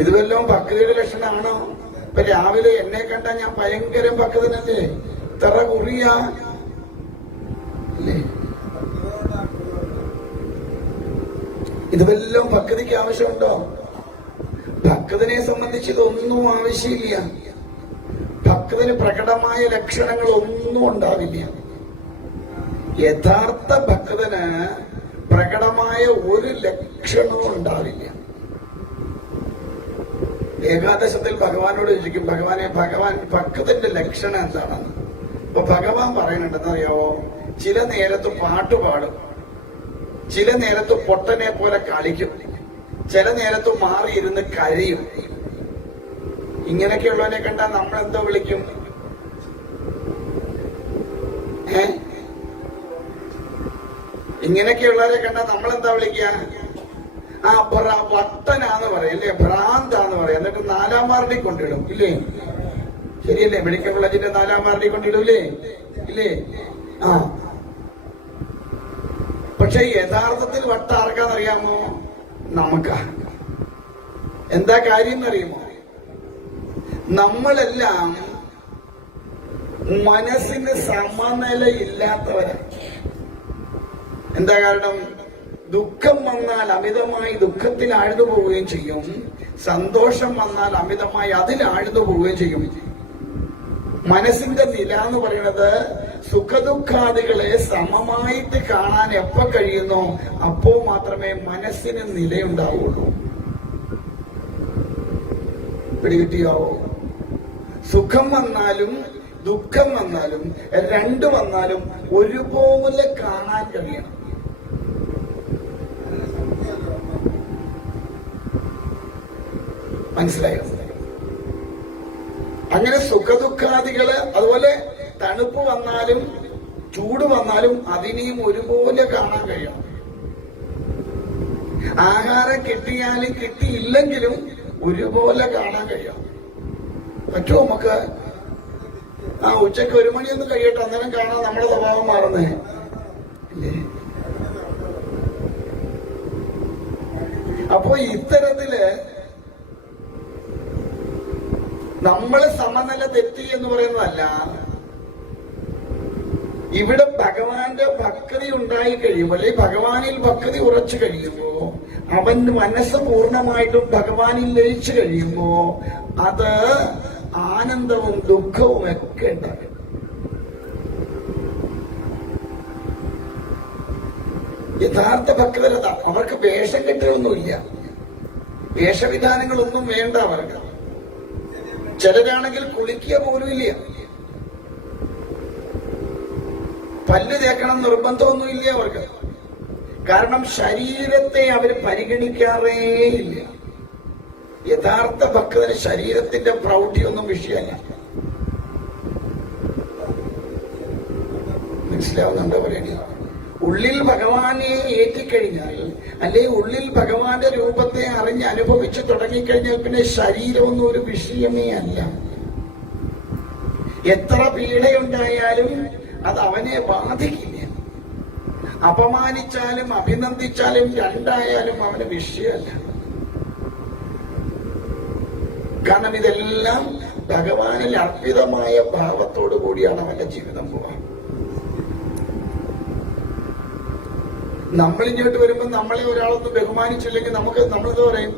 ഇത് വല്ലതും ഭക്തിയുടെ ലക്ഷണമാണോ? ഇപ്പൊ രാവിലെ എന്നെ കണ്ടാ ഞാൻ ഭയങ്കര ഭക്തനല്ലേ? ഇത്ര കുറിയാ, ഇല്ലേ? ഇത് വല്ലതും ഭക്തിക്ക് ആവശ്യമുണ്ടോ? ഭക്തനെ സംബന്ധിച്ച് ഇതൊന്നും ആവശ്യമില്ല. ഭക്തന് പ്രകടമായ ലക്ഷണങ്ങൾ ഒന്നും ഉണ്ടാവില്ല. യഥാർത്ഥ ഭക്തന് പ്രകടമായ ഒരു ലക്ഷണവും ഉണ്ടാവില്ല. ഏകാദശത്തിൽ ഭഗവാനോട് ചോദിക്കും, ഭഗവാൻ ഭക്തന്റെ ലക്ഷണം എന്താണെന്ന്. അപ്പൊ ഭഗവാൻ പറയുന്നുണ്ടെന്നറിയാവോ? ചില നേരത്ത് പാട്ടുപാടും, ചില നേരത്ത് പൊട്ടനെ പോലെ കളിക്കും, ചില നേരത്ത് മാറിയിരുന്ന് കരയും. ഇങ്ങനെയൊക്കെയുള്ളവനെ കണ്ടാൽ നമ്മൾ എന്തോ വിളിക്കും? ഇങ്ങനെയൊക്കെയുള്ളവരെ കണ്ടാൽ നമ്മൾ എന്താ വിളിക്കുക? വട്ടനാന്ന് പറയും, അല്ലേ? ഭ്രാന്താന്ന് പറയാം. എന്നിട്ട് 4-ാം വാർഡിൽ കൊണ്ടിടും, ഇല്ലേ? ശരിയല്ലേ? മെഡിക്കൽ കോളേജിന്റെ 4-ാം വാർഡിൽ കൊണ്ടിടൂലേ? ഇല്ലേ? പക്ഷെ യഥാർത്ഥത്തിൽ വട്ട ആർക്കാന്നറിയാമോ? നമുക്കാ. എന്താ കാര്യം എന്നറിയുമോ? നമ്മളെല്ലാം മനസ്സിന് സമനിലയില്ലാത്തവരാണ്. എന്താ കാരണം? ദുഃഖം വന്നാൽ അമിതമായി ദുഃഖത്തിൽ ആഴ്ന്നു പോവുകയും ചെയ്യും, സന്തോഷം വന്നാൽ അമിതമായി അതിൽ ആഴ്ന്നു പോവുകയും ചെയ്യും. മനസ്സിന്റെ നില എന്ന് പറയുന്നത് സുഖദുഃഖാദികളെ സമമായിട്ട് കാണാൻ എപ്പോ കഴിയുന്നോ അപ്പോ മാത്രമേ മനസ്സിന് നിലയുണ്ടാവുള്ളൂ. പിടികിട്ടിയാവോ? സുഖം വന്നാലും ദുഃഖം വന്നാലും രണ്ടു വന്നാലും ഒരുപോലെ കാണാൻ കഴിയണം. മനസ്സിലായോ? അങ്ങനെ സുഖദുഃഖാദികള്, അതുപോലെ തണുപ്പ് വന്നാലും ചൂട് വന്നാലും അതിനെയും ഒരുപോലെ കാണാൻ കഴിയണം. ആഹാരം കിട്ടിയാലും കിട്ടിയില്ലെങ്കിലും ഒരുപോലെ കാണാൻ കഴിയണം. പറ്റുമോ നമുക്ക്? ഉച്ചക്ക് 1 മണിയൊന്നും കഴിയട്ടെ, അന്നേരം കാണാൻ നമ്മുടെ സ്വഭാവം മാറുന്നേ ഇല്ലേ? അപ്പോ ഇത്തരത്തില് നമ്മള് സമനില തെറ്റി എന്ന് പറയുന്നതല്ല. ഇവിടെ ഭഗവാന്റെ ഭക്തി ഉണ്ടായി കഴിയുമ്പോൾ, അല്ലെങ്കിൽ ഭഗവാനിൽ ഭക്തി ഉറച്ചു കഴിയുമ്പോ, അവന്റെ മനസ്സ് പൂർണ്ണമായിട്ടും ഭഗവാനിൽ ലയിച്ചു കഴിയുമ്പോ അത് ആനന്ദവും ദുഃഖവും ഒക്കെ ഉണ്ടാകും. യഥാർത്ഥ ഭക്തരത അവർക്ക് വേഷം കെട്ടുകളൊന്നുമില്ല, വേഷവിധാനങ്ങളൊന്നും വേണ്ട അവർക്ക്. ചിലരാണെങ്കിൽ കുളിക്കുക പോലും ഇല്ല. പല്ല് തേക്കണം നിർബന്ധമൊന്നുമില്ല അവർക്ക്. കാരണം ശരീരത്തെ അവർ പരിഗണിക്കാറേ ഇല്ല. യഥാർത്ഥ ഭക്തന് ശരീരത്തിന്റെ പ്രൗഢിയൊന്നും വിഷയമല്ല. മനസ്സിലാവുന്നുണ്ടോ പറയണേ? ഉള്ളിൽ ഭഗവാനെ ഏറ്റിക്കഴിഞ്ഞാൽ, അല്ലെ ഉള്ളിൽ ഭഗവാന്റെ രൂപത്തെ അറിഞ്ഞ് അനുഭവിച്ചു തുടങ്ങിക്കഴിഞ്ഞാൽ പിന്നെ ശരീരമൊന്നും ഒരു വിഷയമേ അല്ല. എത്ര പീഡയുണ്ടായാലും അത് അവനെ ബാധിക്കില്ല. അപമാനിച്ചാലും അഭിനന്ദിച്ചാലും രണ്ടായാലും അവന് വിഷയമല്ല. കാരണം ഇതെല്ലാം ഭഗവാനിൽ അർപ്പിതമായ ഭാവത്തോടു കൂടിയാണ് അവന്റെ ജീവിതം പോവാ. നമ്മളിങ്ങോട്ട് വരുമ്പോ നമ്മളെ ഒരാളൊന്നും ബഹുമാനിച്ചില്ലെങ്കിൽ നമ്മളെന്താ പറയും?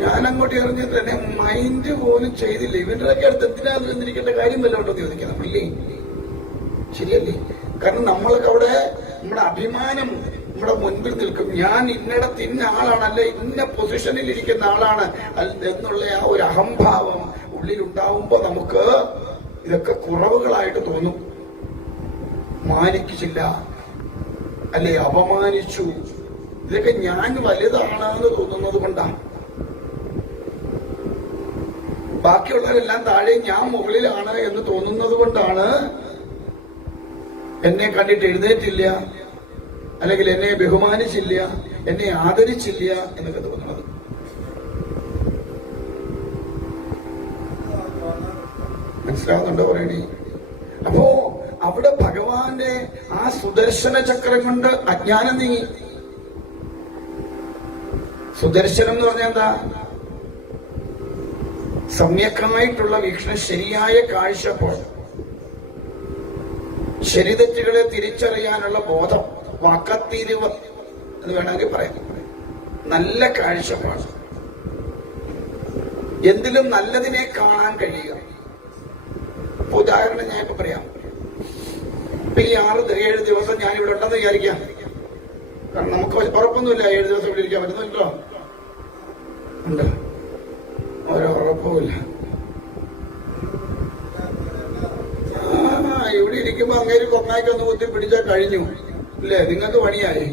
ഞാൻ അങ്ങോട്ട് ഇറങ്ങിയിട്ട് തന്നെ മൈൻഡ് പോലും ചെയ്തില്ല. ഇവന്റെയൊക്കെ അടുത്ത് എന്തിനാ എന്നിരിക്കേണ്ട കാര്യം വല്ല ഉണ്ടോ എന്ന് ചോദിക്കാം നമ്മളില്ലേ? ശരിയല്ലേ? കാരണം നമ്മൾക്ക് അവിടെ നമ്മുടെ അഭിമാനം നമ്മുടെ മുൻപിൽ നിൽക്കും. ഞാൻ ഇന്നടത്ത് ഇന്ന ആളാണ്, അല്ലെ ഇന്ന പൊസിഷനിൽ ഇരിക്കുന്ന ആളാണ് എന്നുള്ള ആ ഒരു അഹംഭാവം ഉള്ളിലുണ്ടാവുമ്പോ നമുക്ക് ഇതൊക്കെ കുറവുകളായിട്ട് തോന്നും. മാനിക്കില്ല, അല്ലെ അപമാനിച്ചു, ഇതൊക്കെ ഞാൻ വലുതാണെന്ന് തോന്നുന്നത് കൊണ്ടാണ്. ബാക്കിയുള്ളവരെല്ലാം താഴെ ഞാൻ മുകളിലാണ് എന്ന് തോന്നുന്നത് കൊണ്ടാണ് എന്നെ കണ്ടിട്ട് എഴുന്നേറ്റില്ല, അല്ലെങ്കിൽ എന്നെ ബഹുമാനിച്ചില്ല, എന്നെ ആദരിച്ചില്ല എന്നൊക്കെ തോന്നുന്നത്. മനസ്സിലാവുന്നുണ്ടോ പറയണേ? അപ്പോ അവിടെ ഭഗവാന്റെ ആ സുദർശന ചക്രം കൊണ്ട് അജ്ഞാനം നീങ്ങി. സുദർശനം എന്ന് പറഞ്ഞാൽ എന്താ? സമ്യക്കായിട്ടുള്ള വീക്ഷണം, ശരിയായ കാഴ്ചപ്പാട്, ശരിതെറ്റുകളെ തിരിച്ചറിയാനുള്ള ബോധം, വാക്കത്തിരിവ് എന്ന് വേണമെങ്കിൽ പറയാം. നല്ല കാഴ്ചപ്പാട്, എന്തിലും നല്ലതിനെ കാണാൻ കഴിയുക. ഉദാഹരണം ഞാൻ ഇപ്പൊ പറയാം. ഇപ്പൊ ഈ 6-7 ദിവസം ഞാൻ ഇവിടെ ഉണ്ടെന്ന് വിചാരിക്കാം. കാരണം നമുക്ക് ഉറപ്പൊന്നുമില്ല 7 ദിവസം ഇവിടെ ഇരിക്കാൻ പറ്റുന്നുണ്ടോ? ഉണ്ടോ? ഓരോ ഉറപ്പുമില്ല. ഇവിടെ ഇരിക്കുമ്പോ അങ്ങേര് കൊങ്ങായിക്കൊന്ന് കുത്തി പിടിച്ചാൽ കഴിഞ്ഞു ഇല്ലേ? നിങ്ങൾക്ക് പണിയായി.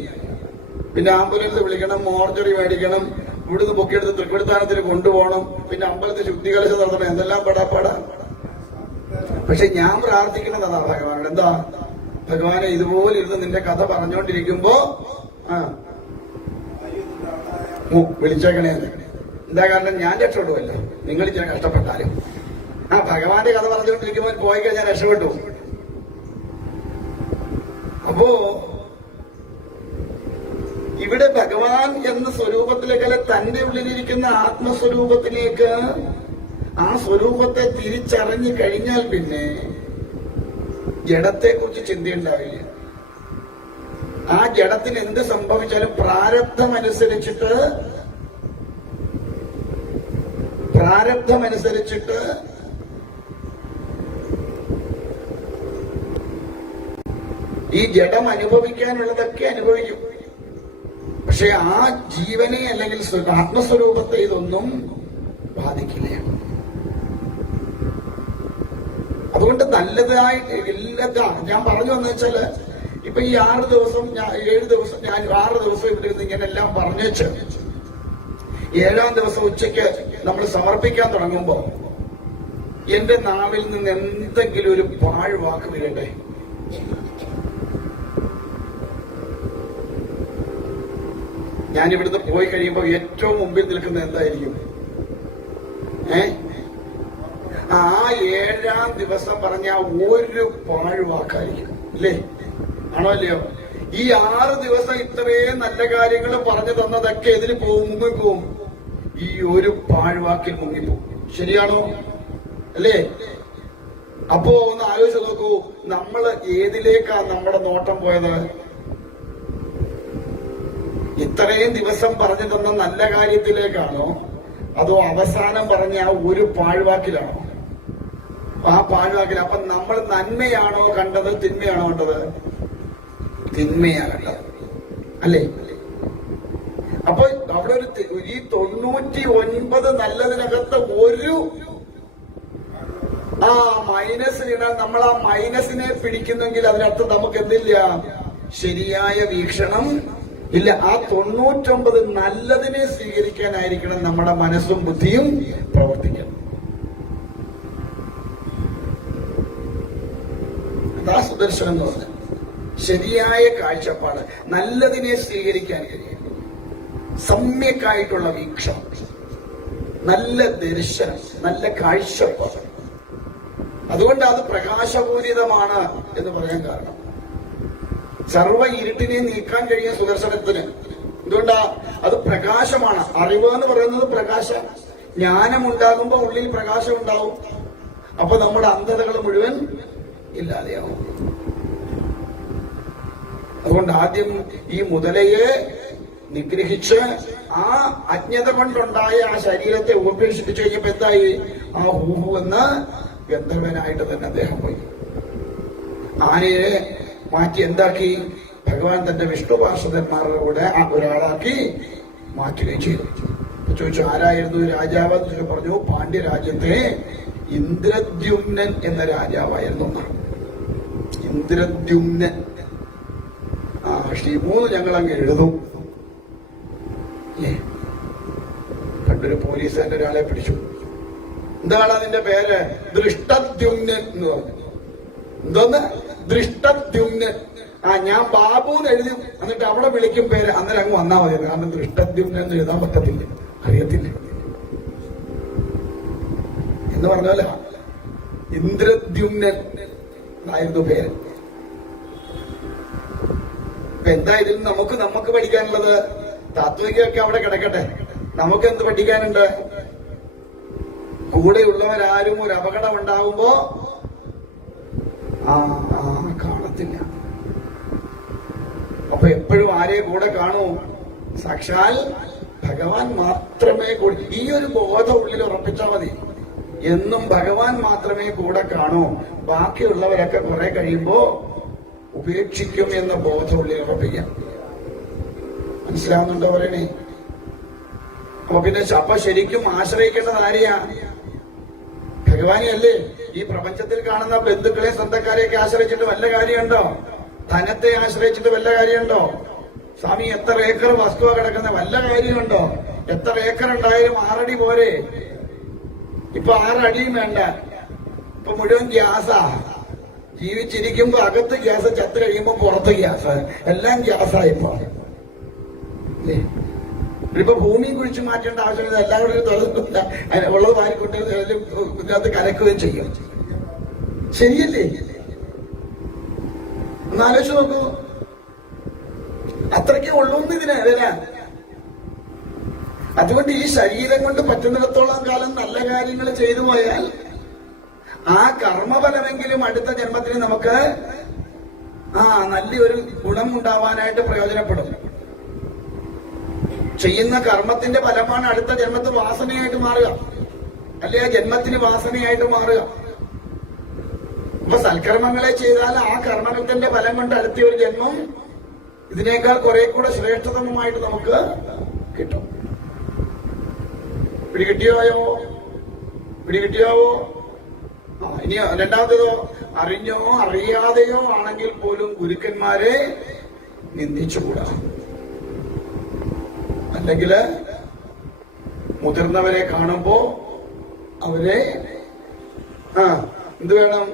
പിന്നെ ആംബുലൻസ് വിളിക്കണം, മോർച്ചറി മേടിക്കണം, ഇവിടുന്ന് പൊക്കിയെടുത്ത് തൃക്കൊടിത്താനത്തിന് കൊണ്ടുപോകണം, പിന്നെ അമ്പലത്തിൽ ശുദ്ധികലശം നടത്തണം, എന്തെല്ലാം പടാപ്പാടാ. പക്ഷെ ഞാൻ പ്രാർത്ഥിക്കുന്നത് അതാ ഭഗവാനോട്. എന്താ? ഭഗവാനെ ഇതുപോലെ ഇരുന്ന് നിന്റെ കഥ പറഞ്ഞുകൊണ്ടിരിക്കുമ്പോ വിളിച്ചേക്കണേ. എന്താ? കാരണം ഞാൻ രക്ഷപ്പെടുമല്ലോ, നിങ്ങൾ ഞാൻ കഷ്ടപ്പെട്ടാലും. ഭഗവാന്റെ കഥ പറഞ്ഞുകൊണ്ടിരിക്കുമ്പോൾ പോയി കഴിഞ്ഞാൽ രക്ഷപ്പെട്ടു. അപ്പോ ഇവിടെ ഭഗവാൻ എന്ന സ്വരൂപത്തിലേക്കല്ല, തന്റെ ഉള്ളിലിരിക്കുന്ന ആത്മസ്വരൂപത്തിലേക്ക്, ആ സ്വരൂപത്തെ തിരിച്ചറിഞ്ഞു കഴിഞ്ഞാൽ പിന്നെ ജഡത്തെ കുറിച്ച് ചിന്തയുണ്ടാവില്ല. ആ ജഡത്തിന് എന്ത് സംഭവിച്ചാലും പ്രാരബ്ധമനുസരിച്ചിട്ട് ഈ ജഡം അനുഭവിക്കാനുള്ളതൊക്കെ അനുഭവിക്കും. പക്ഷെ ആ ജീവനെ അല്ലെങ്കിൽ ആത്മസ്വരൂപത്തെ ഇതൊന്നും ബാധിക്കില്ല. അതുകൊണ്ട് നല്ലതായിട്ട് എല്ലാതാണ് ഞാൻ പറഞ്ഞു വന്നു വെച്ചാല്, ഇപ്പൊ ഈ 6 ദിവസം 7 ദിവസം ഞാൻ 6 ദിവസം ഇവിടെ നിന്ന് ഇങ്ങനെ എല്ലാം പറഞ്ഞു വെച്ച് 7-ാം ദിവസം ഉച്ചയ്ക്ക് നമ്മൾ സമർപ്പിക്കാൻ തുടങ്ങുമ്പോ എന്റെ നാവിൽ നിന്ന് എന്തെങ്കിലും ഒരു പാഴ്വാക്ക് വീഴട്ടെ. ഞാനിവിടുന്ന് പോയി കഴിയുമ്പോൾ ഏറ്റവും മുമ്പിൽ നിൽക്കുന്ന എന്തായിരിക്കും? ആ 7-ാം ദിവസം പറഞ്ഞ ഒരു പാഴ്വാക്കായിരിക്കും. അല്ലേ? ആണോ അല്ലയോ? ഈ 6 ദിവസം ഇത്രയും നല്ല കാര്യങ്ങൾ പറഞ്ഞു തന്നതൊക്കെ എതിന് പോവും? മുങ്ങിപ്പോവും. ഈ ഒരു പാഴ്വാക്കിൽ മുങ്ങിപ്പോവും. ശരിയാണോ? അല്ലേ? അപ്പോ ഒന്ന് ആലോചിച്ച് നോക്കൂ, നമ്മൾ ഏതിലേക്കാ നമ്മുടെ നോട്ടം പോയത്? ഇത്രയും ദിവസം പറഞ്ഞു തന്ന നല്ല കാര്യത്തിലേക്കാണോ, അതോ അവസാനം പറഞ്ഞ ആ ഒരു പാഴ്വാക്കിലാണോ? ആ പാഴ്വാക്കിൽ. അപ്പൊ നമ്മൾ നന്മയാണോ കണ്ടത്, തിന്മയാണോ കണ്ടത്? തിന്മയാ കണ്ടത്. അല്ലേ? അപ്പൊ അവിടെ ഈ 99 നല്ലതിനകത്ത് ഒരു മൈനസിനിടാൻ നമ്മൾ ആ മൈനസിനെ പിടിക്കുന്നെങ്കിൽ അതിനർത്ഥം നമുക്ക് എന്തില്ല? ശരിയായ വീക്ഷണം ഇല്ല. ആ 99 നല്ലതിനെ സ്വീകരിക്കാനായിരിക്കണം നമ്മുടെ മനസ്സും ബുദ്ധിയും പ്രവർത്തിക്കണം. അതാ സുദർശനം എന്ന് പറഞ്ഞത്. ശരിയായ കാഴ്ചപ്പാട്, നല്ലതിനെ സ്വീകരിക്കാൻ കഴിയും, സമ്യക്കായിട്ടുള്ള വീക്ഷണം, നല്ല ദർശനം, നല്ല കാഴ്ചപ്പാട്. അതുകൊണ്ട് അത് പ്രകാശപൂരിതമാണ് എന്ന് പറയാൻ കാരണം സർവ ഇരുട്ടിനെ നീക്കാൻ കഴിയും സുദർശനത്തിന്. എന്തുകൊണ്ടാ? അത് പ്രകാശമാണ്. അറിവ് എന്ന് പറയുന്നത് പ്രകാശം. ജ്ഞാനം ഉണ്ടാകുമ്പോ ഉള്ളിൽ പ്രകാശം ഉണ്ടാവും. അപ്പൊ നമ്മുടെ അന്ധതകൾ മുഴുവൻ ഇല്ലാതെയാവും. അതുകൊണ്ട് ആദ്യം ഈ മുതലയെ നിഗ്രഹിച്ച് ആ അജ്ഞത കൊണ്ടുണ്ടായ ആ ശരീരത്തെ ഉപേക്ഷിപ്പിച്ചു കഴിഞ്ഞപ്പോ എന്തായി? ആ ഹൂഹു എന്ന ഗന്ധർവനായിട്ട് തന്നെ അദ്ദേഹം പോയി. ആനയെ മാറ്റി എന്താക്കി? ഭഗവാൻ തന്റെ വിഷ്ണു പാർഷദന്മാരുടെ കൂടെ ഒരാളാക്കി മാറ്റുകയും ചെയ്തു. ചോദിച്ചു ആരായിരുന്നു രാജാവ് എന്ന് പറഞ്ഞു. പാണ്ഡ്യരാജ്യത്തെ ഇന്ദ്രദ്യുമ്നൻ എന്ന രാജാവായിരുന്നു. ഇന്ദ്രദ്യുമ്നൻ. ശ്രീമൂന്ന് ഞങ്ങൾ അങ്ങ് എഴുതും. പണ്ടൊരു പോലീസുകാരൻ ഒരാളെ പിടിച്ചു. എന്താണ് അതിന്റെ പേര്? ദൃഷ്ടദ്യുമ്നൻ എന്ന് പറഞ്ഞു. എന്തോന്ന്? ദൃഷ്ടദ്യുമ്നൻ. ഞാൻ ബാബു എന്ന് എഴുതി, എന്നിട്ട് അവിടെ വിളിക്കും പേര്, അന്നേരം അങ്ങ് വന്നാൽ മതി. കാരണം ദൃഷ്ടദ്യുമ്നൻ എന്ന് എഴുതാൻ പറ്റത്തില്ല, അറിയത്തില്ല എന്ന് പറഞ്ഞാല ഇന്ദ്രദ്യുമ്നൻ എന്നായിരുന്നു പേര്. എന്താ ഇതിൽ നമുക്ക് പഠിക്കാനുള്ളത്? താത്വികമൊക്കെ അവിടെ കിടക്കട്ടെ, നമുക്ക് എന്ത് പഠിക്കാനുണ്ട്? കൂടെയുള്ളവരാരും ഒരു അപകടം ഉണ്ടാകുമ്പോ കാണത്തില്ല. അപ്പൊ എപ്പോഴും ആരെ കൂടെ കാണൂ? സാക്ഷാൽ ഭഗവാൻ മാത്രമേ കൂടെ. ഈ ഒരു ബോധം ഉള്ളിൽ ഉറപ്പിച്ചാൽ മതി. എന്നും ഭഗവാൻ മാത്രമേ കൂടെ കാണൂ, ബാക്കിയുള്ളവരൊക്കെ കുറെ കഴിയുമ്പോ ഉപേക്ഷിക്കും എന്ന ബോധം ഉള്ളിൽ ഉറപ്പിക്കാം. മനസ്സിലാവുന്നുണ്ടോ പറയണേ? അപ്പൊ പിന്നെ അപ്പൊ ശരിക്കും ആശ്രയിക്കേണ്ടത് ആരെയാ? ഭഗവാനെയല്ലേ? ഈ പ്രപഞ്ചത്തിൽ കാണുന്ന ബന്ധുക്കളെ സ്വന്തക്കാരെയൊക്കെ ആശ്രയിച്ചിട്ട് വല്ല കാര്യമുണ്ടോ? ധനത്തെ ആശ്രയിച്ചിട്ട് വല്ല കാര്യമുണ്ടോ? സ്വാമി എത്ര ഏക്കർ വസ്തുവ കിടക്കുന്ന വല്ല കാര്യമുണ്ടോ? എത്ര ഏക്കർ ഉണ്ടായാലും 6 അടി പോരെ? ഇപ്പൊ 6 അടിയും വേണ്ട, ഇപ്പൊ മുഴുവൻ ഗ്യാസാ. ജീവിച്ചിരിക്കുമ്പോ അകത്ത് ഗ്യാസ്, ചത്ത് കഴിയുമ്പോ പുറത്ത് ഗ്യാസ്, എല്ലാം ഗ്യാസായിപ്പോ. ഇപ്പൊ ഭൂമി കുഴിച്ചു മാറ്റേണ്ട ആവശ്യമില്ല, എല്ലാവരും തുറന്നില്ല, ഉള്ളത് വാരിക്കൊണ്ട് ഇതിനകത്ത് കലക്കുകയും ചെയ്യും. ശരിയല്ലേ? ഒന്ന് ആലോചിച്ച് നോക്കൂ. അത്രയ്ക്കേ ഉള്ളൂന്ന് ഇതിന് വരാൻ. അതുകൊണ്ട് ഈ ശരീരം കൊണ്ട് പറ്റുന്നിടത്തോളം കാലം നല്ല കാര്യങ്ങൾ ചെയ്തു പോയാൽ ആ കർമ്മഫലമെങ്കിലും അടുത്ത ജന്മത്തിന് നമുക്ക് നല്ലൊരു ഗുണം ഉണ്ടാവാനായിട്ട് പ്രയോജനപ്പെടും. ചെയ്യുന്ന കർമ്മത്തിന്റെ ഫലമാണ് അടുത്ത ജന്മത്ത് വാസനയായിട്ട് മാറുക, അല്ലെ ആ ജന്മത്തിന് വാസനയായിട്ട് മാറുക. അപ്പൊ സൽക്കർമ്മങ്ങളെ ചെയ്താൽ ആ കർമ്മത്തിന്റെ ഫലം കൊണ്ട് അടുത്ത ഒരു ജന്മം ഇതിനേക്കാൾ കുറെ കൂടെ ശ്രേഷ്ഠതമമായിട്ട് നമുക്ക് കിട്ടും. പിടികിട്ടിയാവോ? ഇനി രണ്ടാമത്തേതോ, അറിഞ്ഞോ അറിയാതെയോ ആണെങ്കിൽ പോലും ഗുരുക്കന്മാരെ നിന്ദിച്ചുകൂടാ. അല്ലെങ്കിൽ മുതിർന്നവരെ കാണുമ്പോ അവരെ എന്ത് വേണം?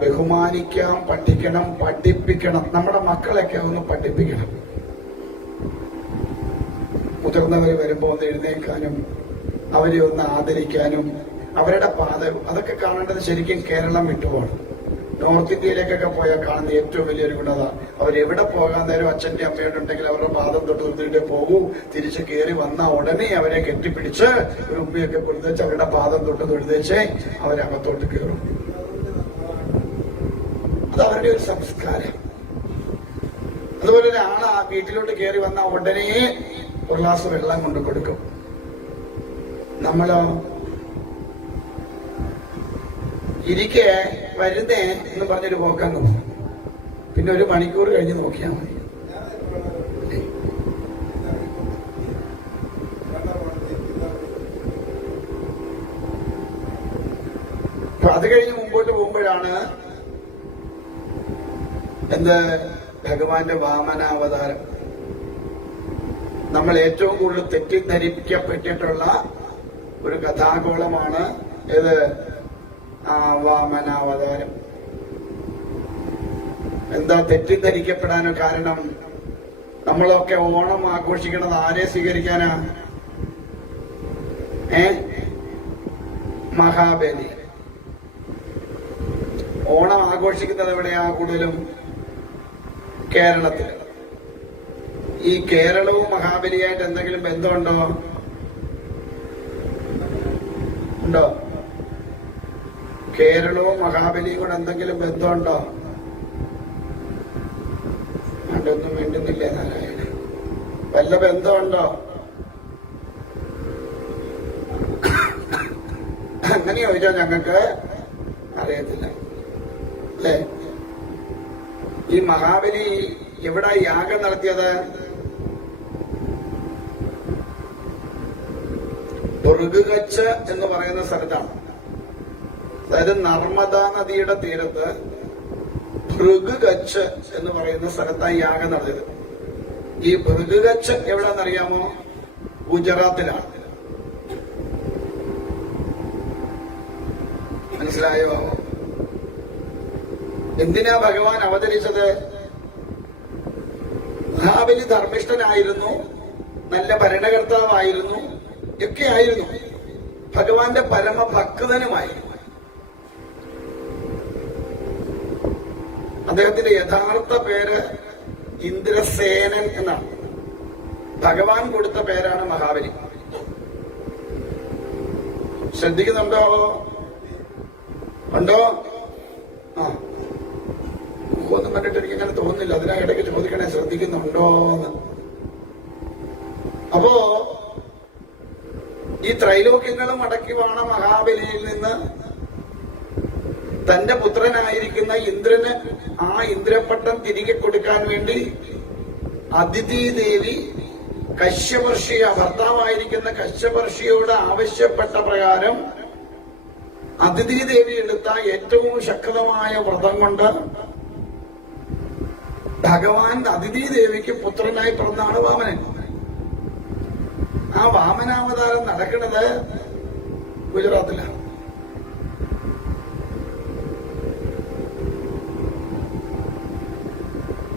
ബഹുമാനിക്കാം, പഠിക്കണം, പഠിപ്പിക്കണം. നമ്മുടെ മക്കളൊക്കെ ഒന്ന് പഠിപ്പിക്കണം. മുതിർന്നവർ വരുമ്പോ ഒന്ന് എഴുന്നേൽക്കാനും അവരെ ഒന്ന് ആദരിക്കാനും അവരുടെ പാത, അതൊക്കെ കാണേണ്ടത് ശരിക്കും കേരളം വിട്ടുപോകണം. നോർത്ത് ഇന്ത്യയിലേക്കൊക്കെ പോയാൽ കാണുന്ന ഏറ്റവും വലിയൊരു ഗുണത, അവരെവിടെ പോകാൻ നേരം അച്ഛന്റെ അമ്മയുടെ ഉണ്ടെങ്കിൽ അവരുടെ പാദം തൊട്ട് നിർത്തിയിട്ടേ പോകൂ. തിരിച്ച് കയറി വന്ന ഉടനെ അവരെ കെട്ടിപ്പിടിച്ച് ഒരു ഉമ്മയൊക്കെ കൊടുത്തേച്ച് അവരുടെ പാദം തൊട്ട് തൊഴുതേച്ച് അവരകത്തോട്ട് കയറും. അത് അവരുടെ ഒരു സംസ്കാരം. അതുപോലെ ഒരാള് ആ വീട്ടിലോട്ട് കയറി വന്ന ഉടനെ ഒരു ഗ്ലാസ് വെള്ളം കൊണ്ട് കൊടുക്കും. നമ്മളോ ഇരിക്കെ വരുന്നേ എന്ന് പറഞ്ഞൊരു പോക്കാൻ നോക്കും. പിന്നെ 1 മണിക്കൂർ കഴിഞ്ഞ് നോക്കിയാൽ മതി. അത് കഴിഞ്ഞ് മുമ്പോട്ട് പോകുമ്പോഴാണ് എന്ത് ഭഗവാന്റെ വാമനാവതാരം. നമ്മൾ ഏറ്റവും കൂടുതൽ തെറ്റിദ്ധരിക്കപ്പെട്ടിട്ടുള്ള ഒരു കഥാഗോളമാണ് ഏത്? വാമനാവതാരം. എന്താ തെറ്റിദ്ധരിക്കപ്പെടാനോ കാരണം? നമ്മളൊക്കെ ഓണം ആഘോഷിക്കണത് ആരെ സ്വീകരിക്കാനാ? മഹാബലി. ഓണം ആഘോഷിക്കുന്നത് എവിടെയാ കൂടുതലും? കേരളത്തിൽ. ഈ കേരളവും മഹാബലിയായിട്ട് എന്തെങ്കിലും ബന്ധമുണ്ടോ? ഉണ്ടോ? കേരളവും മഹാബലിയും കൂടെ എന്തെങ്കിലും ബന്ധമുണ്ടോ? ഒന്നും വേണ്ടുന്നില്ല നാരായണ. വല്ല ബന്ധമുണ്ടോ? അങ്ങനെ ചോദിച്ചാൽ ഞങ്ങൾക്ക് അറിയത്തില്ല അല്ലേ. ഈ മഹാബലി എവിടെ യാഗം നടത്തിയത്? ഭൃഗുകച്ച് എന്ന് പറയുന്ന സ്ഥലത്താണ്. അതായത് നർമ്മദാ നദിയുടെ തീരത്ത് ഭൃഗുകച്ച് എന്ന് പറയുന്ന സ്ഥലത്താണ് യാഗം നടത്തിയത്. ഈ ഭൃഗുകച്ച് എവിടാന്നറിയാമോ? ഗുജറാത്തിലാണ്. മനസ്സിലായോ? എന്തിനാ ഭഗവാൻ അവതരിച്ചത്? മഹാബലി ധർമ്മിഷ്ഠനായിരുന്നു, നല്ല ഭരണകർത്താവായിരുന്നു, ഒക്കെ ആയിരുന്നു. ഭഗവാന്റെ പരമഭക്തനുമായി. അദ്ദേഹത്തിന്റെ യഥാർത്ഥ പേര് ഇന്ദ്രസേനൻ എന്നാണ്. ഭഗവാൻ കൊടുത്ത പേരാണ് മഹാബലി. ശ്രദ്ധിക്കുന്നുണ്ടോ? ഉണ്ടോ? ഒന്നും കണ്ടിട്ട് എനിക്ക് ഇങ്ങനെ തോന്നുന്നില്ല. അതിനാ ഇടയ്ക്ക് ചോദിക്കണേ, ശ്രദ്ധിക്കുന്നുണ്ടോ എന്ന്. അപ്പോ ഈ ത്രൈലോക്യങ്ങളും അടക്കി വാണ മഹാബലിയിൽ നിന്ന് തന്റെ പുത്രനായിരിക്കുന്ന ഇന്ദ്രന് ആ ഇന്ദ്രപട്ടം തിരികെ കൊടുക്കാൻ വേണ്ടി അദിതി ദേവി കശ്യപർഷിയ, ഭർത്താവായിരിക്കുന്ന കശ്യപർഷിയോട് ആവശ്യപ്പെട്ട പ്രകാരം അദിതി ദേവി എടുത്ത ഏറ്റവും ശക്തമായ വ്രതം കൊണ്ട് ഭഗവാൻ അദിതി ദേവിക്ക് പുത്രനായി പിറന്നാണ് വാമനൻ. ആ വാമനാവതാരം നടക്കുന്നത് ഗുജറാത്തിലാണ്.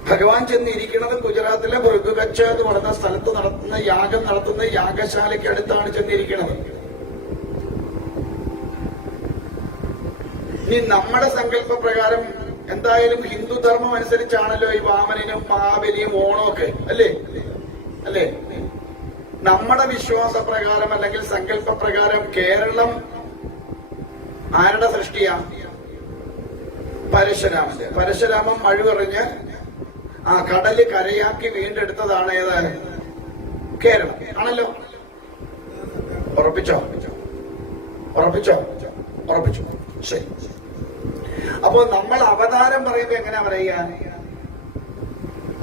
ഭഗവാൻ ചെന്നിരിക്കുന്നത് ഗുജറാത്തിലെ ഭൃഗുകച്ച് എന്ന് പറയുന്ന സ്ഥലത്ത് നടത്തുന്ന യാഗം നടത്തുന്ന യാഗശാലയ്ക്ക് അടുത്താണ് ചെന്നിരിക്കുന്നത്. ഇനി നമ്മുടെ സങ്കല്പ പ്രകാരം എന്തായാലും ഹിന്ദുധർമ്മം അനുസരിച്ചാണല്ലോ ഈ വാമനനും മഹാബലിയും ഓണമൊക്കെ, അല്ലേ? അല്ലേ? നമ്മുടെ വിശ്വാസ പ്രകാരം അല്ലെങ്കിൽ സങ്കല്പ പ്രകാരം കേരളം ആരുടെ സൃഷ്ടിയാ? പരശുരാമന്റെ. പരശുരാമൻ മഴുവെറിഞ്ഞ് ആ കടല് കരയാക്കി വീണ്ടെടുത്തതാണ് ഏത്? കേരളം ആണല്ലോ. ഉറപ്പിച്ചോ? ഉറപ്പിച്ചോ? ഉറപ്പിച്ചു. ശരി. അപ്പോ നമ്മൾ അവതാരം പറയുമ്പോ എങ്ങനെയാ പറയുക?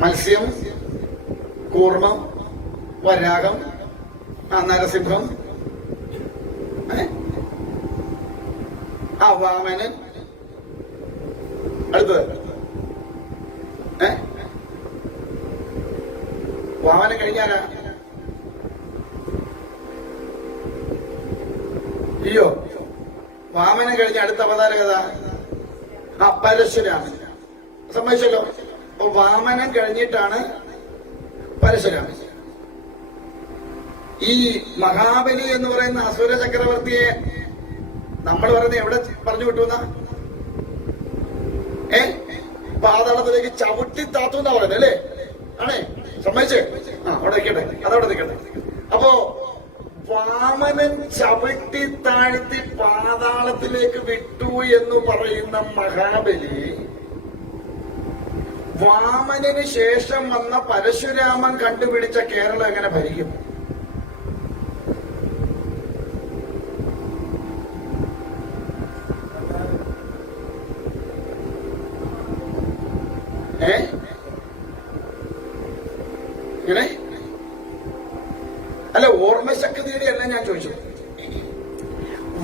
മത്സ്യം, കൂർമ്മം, വരാഹം, നരസിംഹം, വാമനൻ, അടുത്തത് വാമനൻ കഴിഞ്ഞാലാ? അയ്യോ, വാമനൻ കഴിഞ്ഞ അടുത്ത അവതാര കഥ പരശുരാമൻ. സമ്മതിച്ചല്ലോ. അപ്പൊ വാമനൻ കഴിഞ്ഞിട്ടാണ് പരശുരാമൻ. ഈ മഹാബലി എന്ന് പറയുന്ന അസുര ചക്രവർത്തിയെ നമ്മൾ പറയുന്നത് എവിടെ പറഞ്ഞു വിട്ടുന്ന? പാതാളത്തിലേക്ക് ചവിട്ടി താത്തു എന്നാ പറയുന്നത്, അല്ലേ? ആണേ? സമ്മതിച്ചേ? അവിടെ നിൽക്കട്ടെ, അതവിടെ നിൽക്കട്ടെ. അപ്പോ വാമനൻ ചവിട്ടി താഴ്ത്തി പാതാളത്തിലേക്ക് വിട്ടു എന്ന് പറയുന്ന മഹാബലി വാമനന് ശേഷം വന്ന പരശുരാമൻ കണ്ടുപിടിച്ച കേരളം എങ്ങനെ ഭരിക്കും? ഇങ്ങനെ അല്ല, ഓർമ്മശക്തിയുടെ അല്ല ഞാൻ ചോദിച്ചു.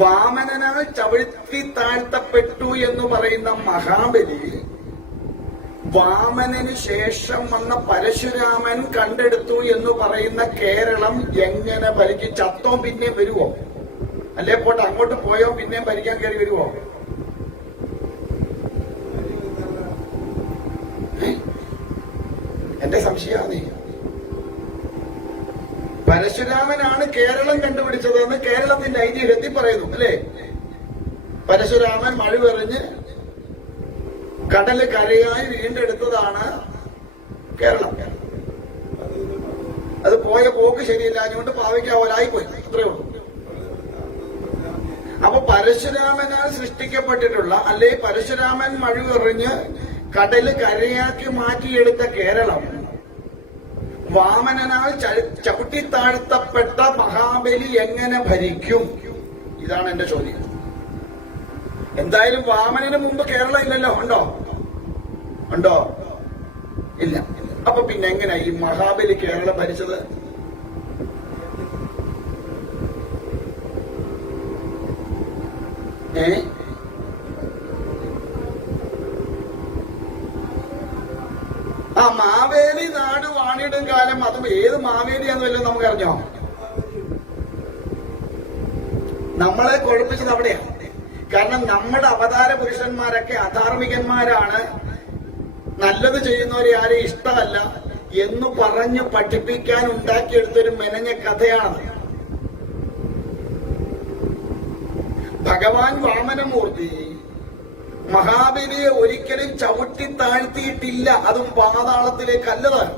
വാമനനാൽ ചവിട്ടി താഴ്ത്തപ്പെട്ടു എന്ന് പറയുന്ന മഹാബലി വാമനന് ശേഷം വന്ന പരശുരാമൻ കണ്ടെടുത്തു എന്ന് പറയുന്ന കേരളം എങ്ങനെ ഭരിക്കും? ചത്തോ പിന്നെ വരുവോ? അല്ലേ പോട്ടെ, അങ്ങോട്ട് പോയോ പിന്നെയും ഭരിക്കാൻ കയറി വരുവോ? എന്റെ സംശയമാണ്. പരശുരാമനാണ് കേരളം കണ്ടുപിടിച്ചതെന്ന് കേരളത്തിന്റെ ഐതിഹ്യത്തിൽ പറയുന്നു, അല്ലേ? പരശുരാമൻ മഴുവെറിഞ്ഞ് കടല് കരയായി വീണ്ടെടുത്തതാണ് കേരളം. അത് പോയ പോക്ക് ശരിയില്ലാഞ്ഞുകൊണ്ട് പാവയ്ക്കാവലായി പോയി, അത്രേ ഉള്ളൂ. അപ്പൊ പരശുരാമനാൽ സൃഷ്ടിക്കപ്പെട്ടിട്ടുള്ള, അല്ലെ പരശുരാമൻ മഴുവെറിഞ്ഞ് കടല് കരയാക്കി മാറ്റിയെടുത്ത കേരളം വാമനനാൽ ചവിട്ടിത്താഴ്ത്തപ്പെട്ട മഹാബലി എങ്ങനെ ഭരിക്കും? ഇതാണ് എന്റെ ചോദ്യം. എന്തായാലും വാമനന് മുമ്പ് കേരളം ഇല്ലല്ലോ. ഉണ്ടോ? ഉണ്ടോ? ഇല്ല. അപ്പൊ പിന്നെ എങ്ങനെയാ ഈ മഹാബലി കേരളം ഭരിച്ചത്? ആ മാവേലി നാട് വാണിടും കാലം, അതും ഏത് മാവേലിയാന്ന് വല്ലതും നമുക്ക് അറിഞ്ഞോ? നമ്മളെ കുഴപ്പിച്ചത് അവിടെയാണ്. കാരണം നമ്മുടെ അവതാര പുരുഷന്മാരൊക്കെ അധാർമികന്മാരാണ്, നല്ലത് ചെയ്യുന്നവരെ ആരെയും ഇഷ്ടമല്ല എന്ന് പറഞ്ഞു പഠിപ്പിക്കാൻ ഉണ്ടാക്കിയെടുത്തൊരു മെനഞ്ഞ കഥയാണ്. ഭഗവാൻ വാമനമൂർത്തി മഹാബലിയെ ഒരിക്കലും ചവിട്ടി താഴ്ത്തിയിട്ടില്ല, അതും പാതാളത്തിലേക്കല്ലതാണ്.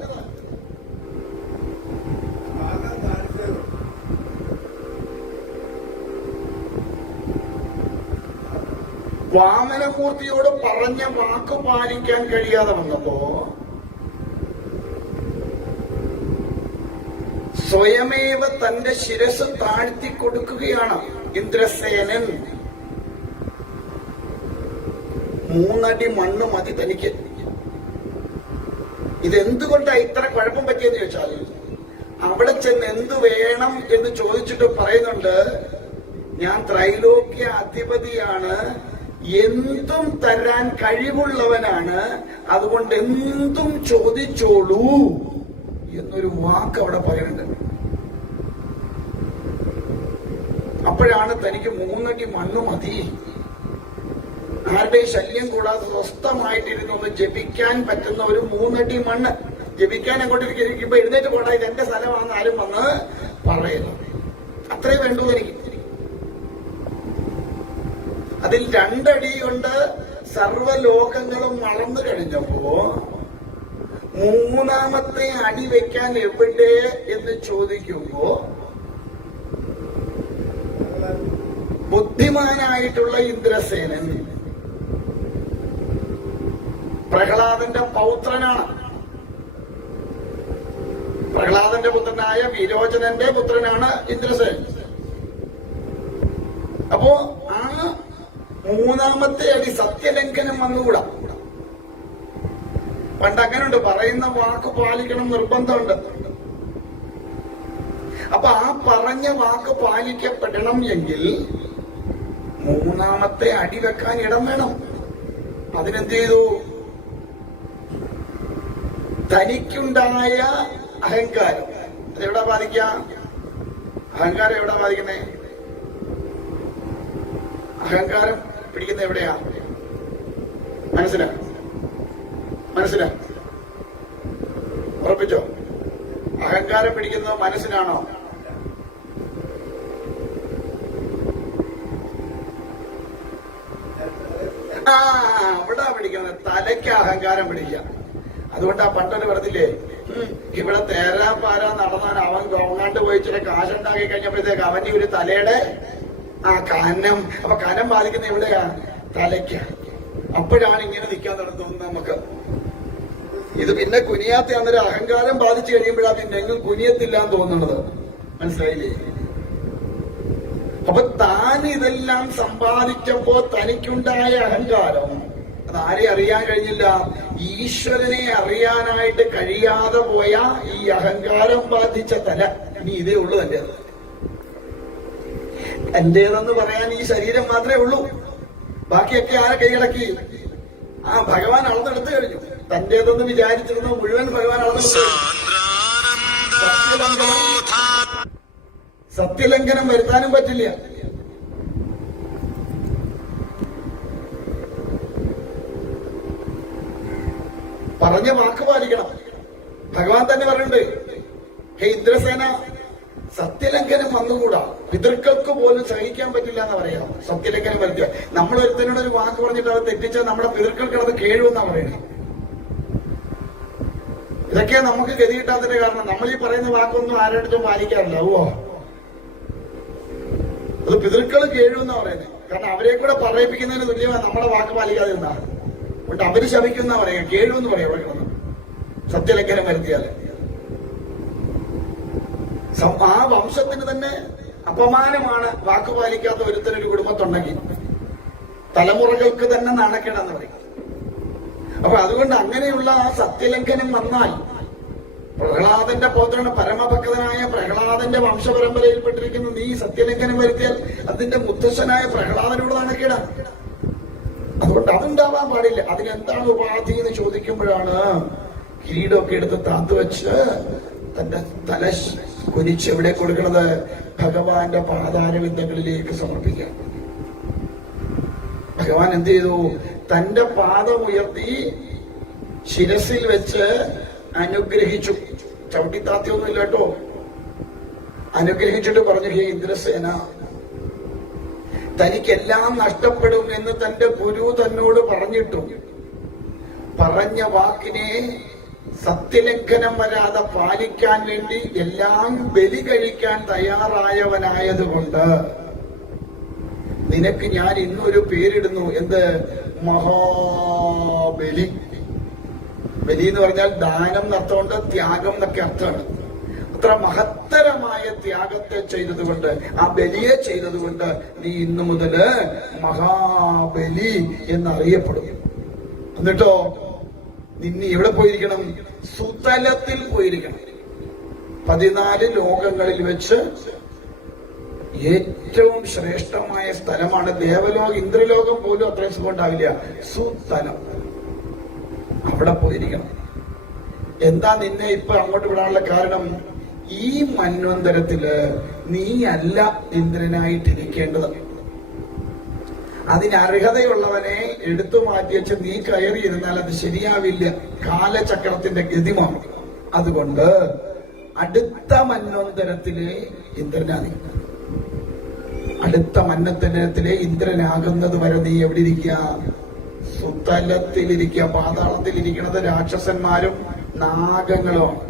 വാമനമൂർത്തിയോട് പറഞ്ഞ വാക്ക് പാലിക്കാൻ കഴിയാതെ വന്നപ്പോ സ്വയമേവ തന്റെ ശിരസ് താഴ്ത്തി കൊടുക്കുകയാണ് ഇന്ദ്രസേനൻ. 3 അടി മണ്ണ് മതി തനിക്ക്. ഇതെന്തുകൊണ്ടാ ഇത്ര കുഴപ്പം പറ്റിയെന്ന് ചോദിച്ചാൽ, അവിടെ ചെന്ന് എന്തു വേണം എന്ന് ചോദിച്ചിട്ട് പറയുന്നുണ്ട്, ഞാൻ ത്രൈലോക്യ അധിപതിയാണ്, എന്തും തരാൻ കഴിവുള്ളവനാണ്, അതുകൊണ്ട് എന്തും ചോദിച്ചോളൂ എന്നൊരു വാക്ക് അവിടെ പറയുന്നുണ്ട്. അപ്പോഴാണ് തനിക്ക് 3 അടി മണ്ണ് മതി, ആരുടെയും ശല്യം കൂടാതെ സ്വസ്ഥമായിട്ടിരുന്ന് ഒന്ന് ജപിക്കാൻ പറ്റുന്ന ഒരു 3 അടി മണ്ണ്. ജപിക്കാൻ അങ്ങോട്ട് ഇരിക്കുമ്പോ എഴുന്നേറ്റ് പോടാ, ഇത് എന്റെ സ്ഥലമാണെന്ന് ആരും വന്ന് പറയുന്നു. അത്രേ വേണ്ടൂ എനിക്ക്. അതിൽ 2 അടി കൊണ്ട് സർവ്വലോകങ്ങളും വളർന്നു കഴിഞ്ഞപ്പോ 3ാമത്തെ അടി വെക്കാൻ എവിടെ എന്ന് ചോദിക്കുമ്പോ ബുദ്ധിമാനായിട്ടുള്ള ഇന്ദ്രസേനൻ പ്രഹ്ലാദന്റെ പൗത്രനാണ്. പ്രഹ്ലാദന്റെ പുത്രനായ വിരോചനന്റെ പുത്രനാണ് ഇന്ദ്രസേനൻ. അപ്പോ ആ 3ാമത്തെ അടി സത്യലംഘനം വന്നുകൂടാ. പണ്ട് അങ്ങനെയുണ്ട്, പറയുന്ന വാക്ക് പാലിക്കണം നിർബന്ധമുണ്ട്. അപ്പൊ ആ പറഞ്ഞ വാക്ക് പാലിക്കപ്പെടണം എങ്കിൽ 3ാമത്തെ അടി വെക്കാൻ ഇടം വേണം. അതിനെന്ത് ചെയ്തു? തനിക്കുണ്ടായ അഹങ്കാരം അതെവിടാ ബാധിക്കാം? അഹങ്കാരം എവിടാ ബാധിക്കുന്നേ? അഹങ്കാരം പിടിക്കുന്ന എവിടെയാ? മനസ്സിലാ? ഉറപ്പിച്ചോ? അഹങ്കാരം പിടിക്കുന്നത് മനസ്സിനാണോ? അവിടെ പിടിക്കുന്നത് തലയ്ക്ക് അഹങ്കാരം പിടിക്കുക. അതുകൊണ്ടാ പണ്ടൊരു പറഞ്ഞില്ലേ, ഇവിടെ തേരാപ്പാരാ നടന്നാൽ അവൻ ഗവൺമെന്റ് പോയി ചില കാശുണ്ടാക്കി കഴിഞ്ഞപ്പോഴത്തേക്ക് അവന്റെ ഒരു തലയുടെ കനം. അപ്പൊ കനം ബാധിക്കുന്ന എവിടെയാ? തലയ്ക്ക്. അപ്പോഴാണ് ഇങ്ങനെ നിൽക്കാൻ തോന്നുന്നത് നമുക്ക്. ഇത് പിന്നെ കുനിയാത്ത അന്നേരം അഹങ്കാരം ബാധിച്ചു കഴിയുമ്പോഴാണ് പിന്നെ എങ്ങും കുനിയത്തില്ലാന്ന് തോന്നുന്നത്. മനസ്സിലായില്ലേ? അപ്പൊ താൻ ഇതെല്ലാം സമ്പാദിച്ചപ്പോ തനിക്കുണ്ടായ അഹങ്കാരം അതാരെ അറിയാൻ കഴിഞ്ഞില്ല? ഈശ്വരനെ അറിയാനായിട്ട് കഴിയാതെ പോയ ഈ അഹങ്കാരം ബാധിച്ച തല. ഇനി ഇതേ ഉള്ളൂ തന്റെ. എന്റേതെന്ന് പറയാൻ ഈ ശരീരം മാത്രമേ ഉള്ളൂ. ബാക്കിയൊക്കെ ആരെ കൈയടക്കി? ഭഗവാൻ അളന്നെടുത്തു കഴിഞ്ഞു. തന്റേതെന്ന് വിചാരിച്ചിരുന്ന മുഴുവൻ ഭഗവാൻ അളന്നെടുത്തു. സത്യലംഘനം വരുത്താനും പറ്റില്ല. പറഞ്ഞ വാക്ക് പാലിക്കണം. ഭഗവാൻ തന്നെ പറഞ്ഞിട്ടുണ്ട്, ഹേ ഇന്ദ്രസേന, സത്യലംഘനം വന്നുകൂടാ, പിതൃക്കൾക്ക് പോലും സഹിക്കാൻ പറ്റില്ല എന്ന് പറയാം. സത്യലംഘനം വരുത്തിയ നമ്മൾ ഒരുത്തനോട് ഒരു വാക്ക് പറഞ്ഞിട്ട് അത് തെറ്റിച്ചാൽ നമ്മുടെ പിതൃക്കൾക്ക് അത് കേഴുമെന്നാ പറയണേ. ഇതൊക്കെ നമുക്ക് ഗതി കിട്ടാത്തതിന്റെ കാരണം. നമ്മൾ ഈ പറയുന്ന വാക്കൊന്നും ആരോടും പാലിക്കാറില്ല. അത് പിതൃക്കൾ കേഴുമെന്നാ പറയുന്നത്. കാരണം അവരെ കൂടെ പറയിപ്പിക്കുന്നതിന് തുല്യമാണ് നമ്മളെ വാക്ക് പാലിക്കാതിരുന്ന. അതുകൊണ്ട് അവര് ശപിക്കുന്ന പറയാം, കേഴുമെന്ന് പറയാം. പറയണം സത്യലംഘനം വരുത്തിയാല് ആ വംശത്തിന് തന്നെ അപമാനമാണ് വാക്ക് പാലിക്കാത്ത ഒരുത്തനൊരു കുടുംബത്തുണ്ടെങ്കിൽ. തലമുറകൾക്ക് തന്നെ നാണക്കേടാന്ന് പറയും. അപ്പൊ അതുകൊണ്ട് അങ്ങനെയുള്ള ആ സത്യലംഘനം വന്നാൽ പ്രഹ്ലാദന്റെ പൗത്രന് പരമഭക്തനായ പ്രഹ്ലാദന്റെ വംശപരമ്പരയിൽപ്പെട്ടിരിക്കുന്ന നീ സത്യലംഘനം വരുത്തിയാൽ അതിന്റെ മുത്തശ്ശനായ പ്രഹ്ലാദനോട് നാണക്കേടാണ്. അതുകൊണ്ട് അതുണ്ടാവാൻ പാടില്ല. അതിനെന്താണ് ഉപാധി എന്ന് ചോദിക്കുമ്പോഴാണ് കിരീടമൊക്കെ എടുത്ത് താത്തുവെച്ച് തന്റെ തല കുനിച്ച് എവിടെ കൊടുക്കണത്? ഭഗവാന്റെ പാതാരവിന്ദങ്ങളിലേക്ക് സമർപ്പിക്കാം. ഭഗവാൻ എന്ത് ചെയ്തു? തന്റെ പാദം ഉയർത്തി ശിരസിൽ വെച്ച് അനുഗ്രഹിച്ചു. ചവിട്ടിത്താത്തിയൊന്നുമില്ല കേട്ടോ. അനുഗ്രഹിച്ചിട്ട് പറഞ്ഞു, ഹേ ഇന്ദ്രസേന, തനിക്കെല്ലാം നഷ്ടപ്പെടും എന്ന് തന്റെ ഗുരു തന്നോട് പറഞ്ഞിട്ടു പറഞ്ഞ വാക്കിനെ സത്യലംഘനം വരാതെ പാലിക്കാൻ വേണ്ടി എല്ലാം ബലി കഴിക്കാൻ തയ്യാറായവനായതുകൊണ്ട് നിനക്ക് ഞാൻ ഇന്നൊരു പേരിടുന്നു. എന്ത്? മഹാബലി. ബലി എന്ന് പറഞ്ഞാൽ ദാനം എന്നർത്ഥമുണ്ട്, ത്യാഗം എന്നൊക്കെ അർത്ഥമാണ്. അത്ര മഹത്തരമായ ത്യാഗത്തെ ചെയ്തതുകൊണ്ട്, ആ ബലിയെ ചെയ്തതുകൊണ്ട് നീ ഇന്നു മുതല് മഹാബലി എന്നറിയപ്പെടും. എന്നിട്ടോ നിന്നെ എവിടെ പോയിരിക്കണം? സുതലത്തിൽ പോയിരിക്കണം. 14 ലോകങ്ങളിൽ വെച്ച് ഏറ്റവും ശ്രേഷ്ഠമായ സ്ഥലമാണ് ദേവലോകം. ഇന്ദ്രലോകം പോലും അത്രയും സുഖം ഉണ്ടാവില്ല. സുതലം, അവിടെ പോയിരിക്കണം. എന്താ നിന്നെ ഇപ്പൊ അങ്ങോട്ട് വിടാനുള്ള കാരണം? ഈ മന്വന്തരത്തില് നീ അല്ല ഇന്ദ്രനായിട്ടിരിക്കേണ്ടത്. അതിനർഹതയുള്ളവനെ എടുത്തു മാറ്റിവെച്ച് നീ കയറിയിരുന്നാൽ അത് ശരിയാവില്ല. കാലചക്രത്തിന്റെ ഗതിമാണ്. അതുകൊണ്ട് അടുത്ത മന്വന്തരത്തിലെ ഇന്ദ്രനാണ്. അടുത്ത മന്വന്തരത്തിലെ ഇന്ദ്രനാകുന്നത് വരെ നീ എവിടെ ഇരിക്കുക? സുതലത്തിലിരിക്കുക. പാതാളത്തിലിരിക്കുന്നത് രാക്ഷസന്മാരും നാഗങ്ങളുമാണ്.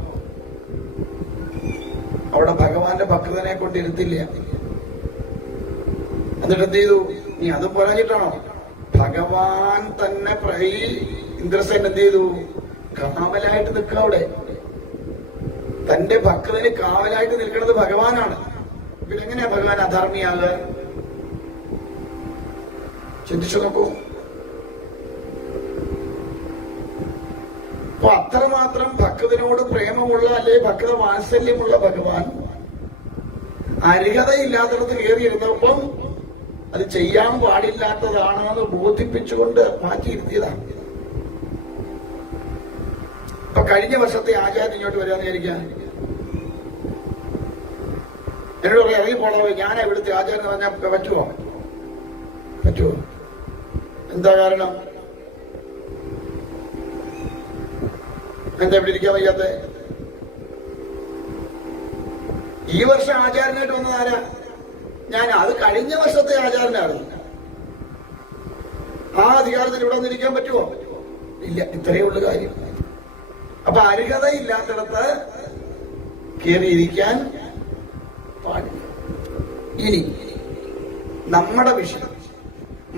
അവിടെ ഭഗവാന്റെ ഭക്തനെ കൊണ്ടിരുത്തില്ല. എന്നിട്ട് എന്ത് ചെയ്തു? നീ അതും പറഞ്ഞിട്ടാണോ? ഭഗവാൻ തന്നെ ഇന്ദ്രസേൻ എന്ത് ചെയ്തു? കാവലായിട്ട് നിൽക്കുക. അവിടെ തന്റെ ഭക്തന് കാവലായിട്ട് നിൽക്കുന്നത് ഭഗവാനാണ്. പിന്നെ എങ്ങനെയാ ഭഗവാൻ അധർമ്മിയാകുക? ചിന്തിച്ചു നോക്കൂ. അപ്പൊ അത്രമാത്രം ഭക്തനോട് പ്രേമമുള്ള, അല്ലെ ഭക്ത വാത്സല്യമുള്ള ഭഗവാൻ അർഹതയില്ലാത്തടത്ത് കയറിയിരുന്നപ്പം അത് ചെയ്യാൻ പാടില്ലാത്തതാണെന്ന് ബോധിപ്പിച്ചുകൊണ്ട് മാറ്റിയിരുത്തിയതാണ്. ഇപ്പൊ കഴിഞ്ഞ വർഷത്തെ ആചാര്യം ഇങ്ങോട്ട് വരാന്ന് വിചാരിക്കാൻ എന്നോട് പറയാം, ഇറങ്ങി പോണോ, ഞാൻ ഇവിടുത്തെ ആചാരം പറഞ്ഞാൽ പറ്റുമോ? എന്താ കാരണം? എന്താ ഇവിടെ ഇരിക്കാൻ വയ്യാത്ത? ഈ വർഷം ആചാരനായിട്ട് വന്നത് ആരാ? ഞാൻ. അത് കഴിഞ്ഞ വർഷത്തെ ആചാരനായിരുന്നു. ആ അധികാരത്തിൽ ഇവിടെ വന്നിരിക്കാൻ പറ്റുമോ? ഇല്ല. ഇത്രയേ ഉള്ളു കാര്യം. അപ്പൊ അർഹതയില്ലാത്തിടത്ത് കയറിയിരിക്കാൻ പാടില്ല. ഇനി നമ്മുടെ വിഷയം,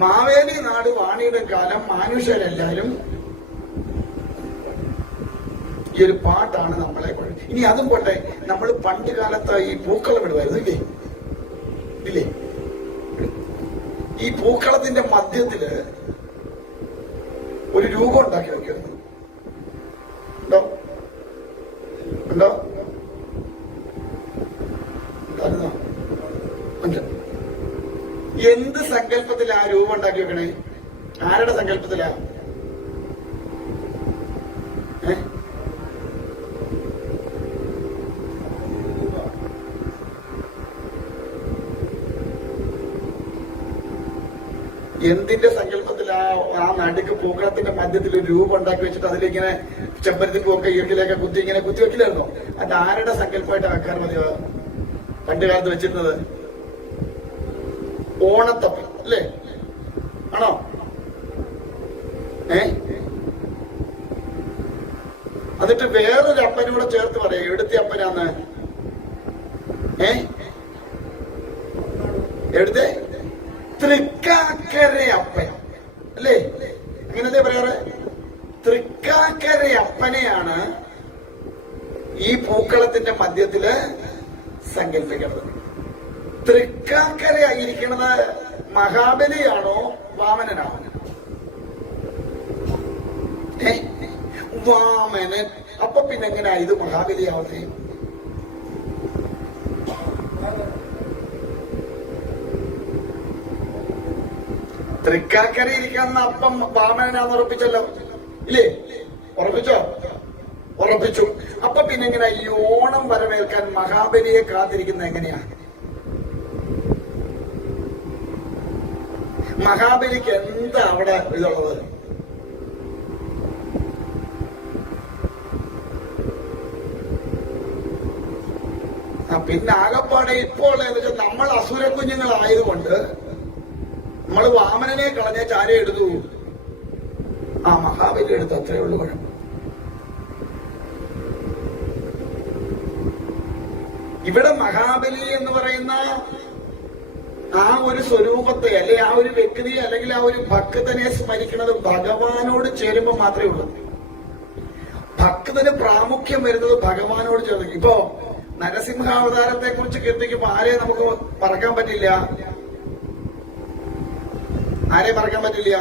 മാവേലി നാട് വാണിയുടെ കാലം മനുഷ്യരെല്ലാരും ഈ ഒരു പാട്ടാണ് നമ്മളെ. ഇനി അതും പോട്ടെ, നമ്മൾ പണ്ട് കാലത്ത് ഈ പൂക്കളം ഇടുമായിരുന്നു, ഇല്ലേ? ഈ പൂക്കളത്തിന്റെ മധ്യത്തില് ഒരു രൂപം ഉണ്ടാക്കി വെക്കുന്നു. ഉണ്ടോ? എന്ത് സങ്കല്പത്തിലാ രൂപം ഉണ്ടാക്കി വെക്കണേ? ആരുടെ സങ്കല്പത്തിലാ? എന്തിന്റെ സങ്കല്പത്തിലാ ആ നടുക്ക് പൂക്കളത്തിന്റെ മധ്യത്തിൽ ഒരു രൂപം ഉണ്ടാക്കി വെച്ചിട്ട് അതിലിങ്ങനെ ചെമ്പരത്തി പൂക്കെ ഈർക്കിലൊക്കെ കുത്തി ഇങ്ങനെ കുത്തി വെക്കില്ലായിരുന്നോ? അത് ആരുടെ സങ്കല്പമായിട്ട് വെക്കാൻ മതിയോ പണ്ട് കാലത്ത് വെച്ചിരുന്നത്? ഓണത്തപ്പൻ അല്ലേ? ആണോ? എന്നിട്ട് വേറൊരു അപ്പനൂടെ ചേർത്ത് പറയാം എവിടുത്തെ അപ്പനാന്ന്. എവിടുത്തെ? തൃക്കാക്കര അപ്പൻ അല്ലേ? അങ്ങനല്ലേ പറയാറ്? തൃക്കാക്കര അപ്പനെയാണ് ഈ പൂക്കളത്തിന്റെ മധ്യത്തില് സങ്കല്പിക്കുന്നത്. തൃക്കാക്കര ആയിരിക്കണത് മഹാബലിയാണോ വാമനനാണോ? വാമനൻ. അപ്പൊ പിന്നെ എങ്ങനെയാ ഇത് മഹാബലിയാവുന്നേ? തൃക്കാക്കര ഇരിക്കാന്ന് അപ്പം വാമനനാന്ന് ഉറപ്പിച്ചല്ലോ ഇല്ലേ? ഉറപ്പിച്ചോ? ഉറപ്പിച്ചു. അപ്പൊ പിന്നെ എങ്ങനെയാ ഈ ഓണം വരവേൽക്കാൻ മഹാബലിയെ കാത്തിരിക്കുന്നത്? എങ്ങനെയാ? മഹാബലിക്ക് എന്താ അവിടെ ഇതുള്ളത്? പിന്നെ ആകപ്പാടെ ഇപ്പോൾ നമ്മൾ അസുര കുഞ്ഞുങ്ങളായതുകൊണ്ട് നമ്മൾ വാമനനെ കളഞ്ഞ ചാര എടുത്തു, ആ മഹാബലി എടുത്തു. അത്രേ ഉള്ളൂ കുഴപ്പം. ഇവിടെ മഹാബലി എന്ന് പറയുന്ന ആ ഒരു സ്വരൂപത്തെ അല്ലെ ആ ഒരു വ്യക്തിയെ അല്ലെങ്കിൽ ആ ഒരു ഭക്തനെ സ്മരിക്കുന്നത് ഭഗവാനോട് ചേരുമ്പോൾ മാത്രമേ ഉള്ളൂ. ഭക്തന് പ്രാമുഖ്യം വരുന്നത് ഭഗവാനോട് ചേർന്ന്. ഇപ്പോ നരസിംഹാവതാരത്തെ കുറിച്ച് കീർത്തിക്കുമ്പോ ആരെ നമുക്ക് മറക്കാൻ പറ്റില്ല? ആരെ മറക്കാൻ പറ്റില്ല?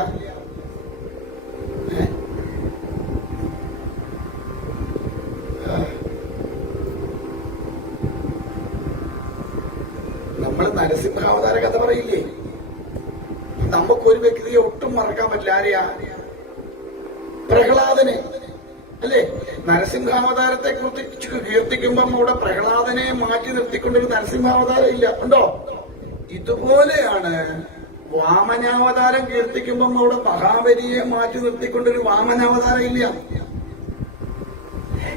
നമ്മൾ നരസിംഹാവതാര കഥ പറയില്ലേ? നമുക്കൊരു വ്യക്തിയെ ഒട്ടും മറക്കാൻ പറ്റില്ല. ആരെയാ? പ്രഹ്ലാദനെ അല്ലേ? നരസിംഹാവതാരത്തെ കുറിച്ച് കീർത്തിക്കുമ്പം അവിടെ പ്രഹ്ലാദനെ മാറ്റി നിർത്തിക്കൊണ്ടൊരു നരസിംഹാവതാരം ഇല്ല. ഉണ്ടോ? ഇതുപോലെയാണ് വാമനാവതാരം കീർത്തിക്കുമ്പം അവിടെ മഹാബലിയെ മാറ്റി നിർത്തിക്കൊണ്ടൊരു വാമനാവതാരം ഇല്ല.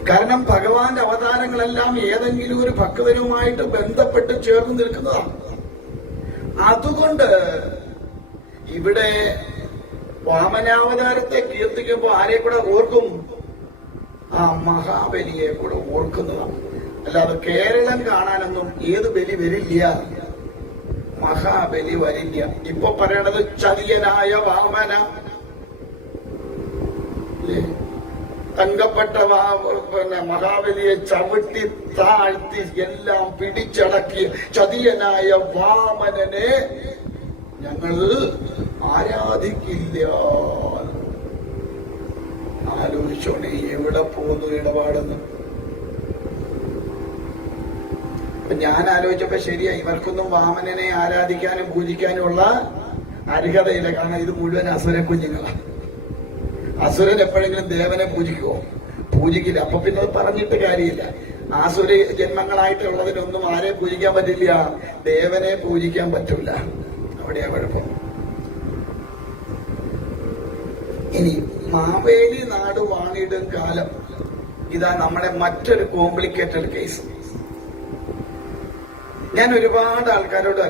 കാരണം ഭഗവാന്റെ അവതാരങ്ങളെല്ലാം ഏതെങ്കിലും ഒരു ഭക്തനുമായിട്ട് ബന്ധപ്പെട്ട് ചേർന്ന് നിൽക്കുന്നതാണ്. അതുകൊണ്ട് ഇവിടെ വാമനാവതാരത്തെ കീർത്തിക്കുമ്പോൾ ആരെ കൂടെ ഓർക്കും? ആ മഹാബലിയെ കൂടെ ഓർക്കുന്നതാണ്. അല്ലാതെ കേരളം കാണാനൊന്നും ഏത് ബലി വരില്ല, മഹാബലി വരില്ല. ഇപ്പൊ പറയണത് ചതിയനായ വാമന, തങ്കപ്പെട്ട പിന്നെ മഹാബലിയെ ചവിട്ടി താഴ്ത്തി എല്ലാം പിടിച്ചടക്കി ചതിയനായ വാമനനെ ഞങ്ങൾ ആരാധിക്കില്ല. ആലോചിച്ചോണേ എവിടെ പോകുന്നു ഇടപാടെന്ന്. ഞാൻ ആലോചിച്ചപ്പോ ശരിയാ, ഇവർക്കൊന്നും വാമനനെ ആരാധിക്കാനും പൂജിക്കാനും ഉള്ള അർഹതയില്ല. കാരണം ഇത് മുഴുവൻ അസുര കുഞ്ഞുങ്ങളാണ്. അസുരൻ എപ്പോഴെങ്കിലും ദേവനെ പൂജിക്കുവോ? പൂജിക്കില്ല. അപ്പൊ പിന്നെ അത് പറഞ്ഞിട്ട് കാര്യമില്ല. ആസുര ജന്മങ്ങളായിട്ടുള്ളതിനൊന്നും ആരെ പൂജിക്കാൻ പറ്റില്ല? ദേവനെ പൂജിക്കാൻ പറ്റില്ല. അവിടെയാ കുഴപ്പം. ഇനി മാവേലി നാട് വാണിടും കാലം, ഇതാ നമ്മുടെ മറ്റൊരു കോംപ്ലിക്കേറ്റഡ് കേസ്. ഞാൻ ഒരുപാട് ആൾക്കാരോട്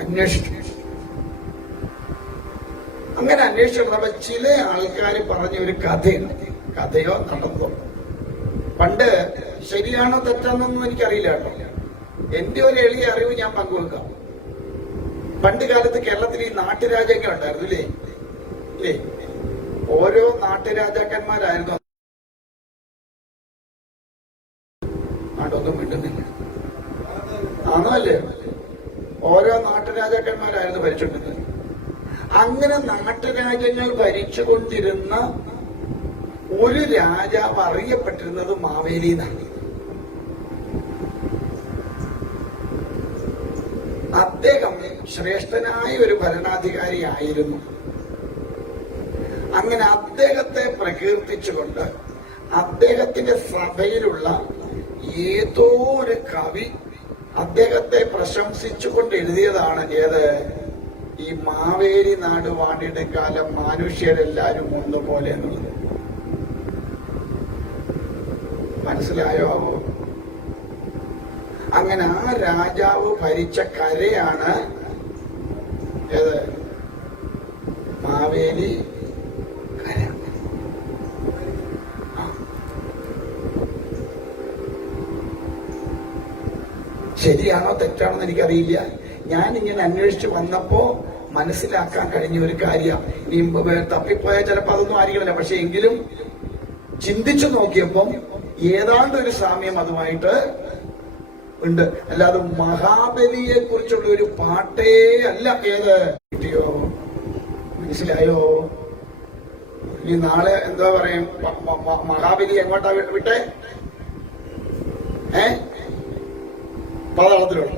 അന്വേഷിച്ചു. അങ്ങനെ അന്വേഷിച്ചിരുന്നപ്പോ ചില ആൾക്കാർ പറഞ്ഞ ഒരു കഥയുണ്ട്. കഥയോ നടന്നോ പണ്ട്, ശരിയാണോ തെറ്റാന്നൊന്നും എനിക്കറിയില്ല കേട്ടോ. എന്റെ ഒരു എളിയ അറിവ് ഞാൻ പങ്കുവെക്കാം. പണ്ട് കാലത്ത് കേരളത്തിൽ ഈ നാട്ടുരാജ്യങ്ങൾ ഉണ്ടായിരുന്നു ഇല്ലേ? ഇല്ലേ? ഓരോ നാട്ടുരാജാക്കന്മാരായിരുന്നു. നാടൊന്നും മിണ്ടുന്നില്ല. ആണോ അല്ലേ? ഓരോ നാട്ടുരാജാക്കന്മാരായിരുന്നു ഭരിച്ചുകൊണ്ടിരുന്നത്. അങ്ങനെ നാട്ടുരാജ്യങ്ങൾ ഭരിച്ചുകൊണ്ടിരുന്ന ഒരു രാജാവ് അറിയപ്പെട്ടിരുന്നത് മാവേലി എന്നാണ്. അദ്ദേഹം ശ്രേഷ്ഠനായ ഒരു ഭരണാധികാരി ആയിരുന്നു. അങ്ങനെ അദ്ദേഹത്തെ പ്രകീർത്തിച്ചുകൊണ്ട് അദ്ദേഹത്തിന്റെ സഭയിലുള്ള ഏതോ ഒരു കവി അദ്ദേഹത്തെ പ്രശംസിച്ചുകൊണ്ട് എഴുതിയതാണ് ഏത്? ഈ മാവേലി നാട് വാണിയുടെ കാലം മനുഷ്യരെല്ലാരും ഒന്നുപോലെ എന്നുള്ളത്. മനസ്സിലായോ? അങ്ങനെ ആ രാജാവ് ഭരിച്ച കരയാണ് ഏത്? മാവേലി കര. ശരിയാണോ തെറ്റാണോ എന്ന് എനിക്കറിയില്ല. ഞാൻ ഇങ്ങനെ അന്വേഷിച്ച് വന്നപ്പോ മനസ്സിലാക്കാൻ കഴിഞ്ഞ ഒരു കാര്യം. ഈ തപ്പിപ്പോയ ചിലപ്പോ അതൊന്നും ആയിരിക്കില്ല, പക്ഷെ എങ്കിലും ചിന്തിച്ചു നോക്കിയപ്പം ഏതാണ്ട് ഒരു സാമ്യം അതുമായിട്ട് ഉണ്ട്. അല്ലാതെ മഹാബലിയെ കുറിച്ചുള്ള ഒരു പാട്ടേ അല്ല ഏത്. കിട്ടിയോ? മനസ്സിലായോ? ഇനി നാളെ എന്താ പറയും? മഹാബലി എങ്ങോട്ടാ വിട്ടെ? പാതാളത്തിലുള്ള.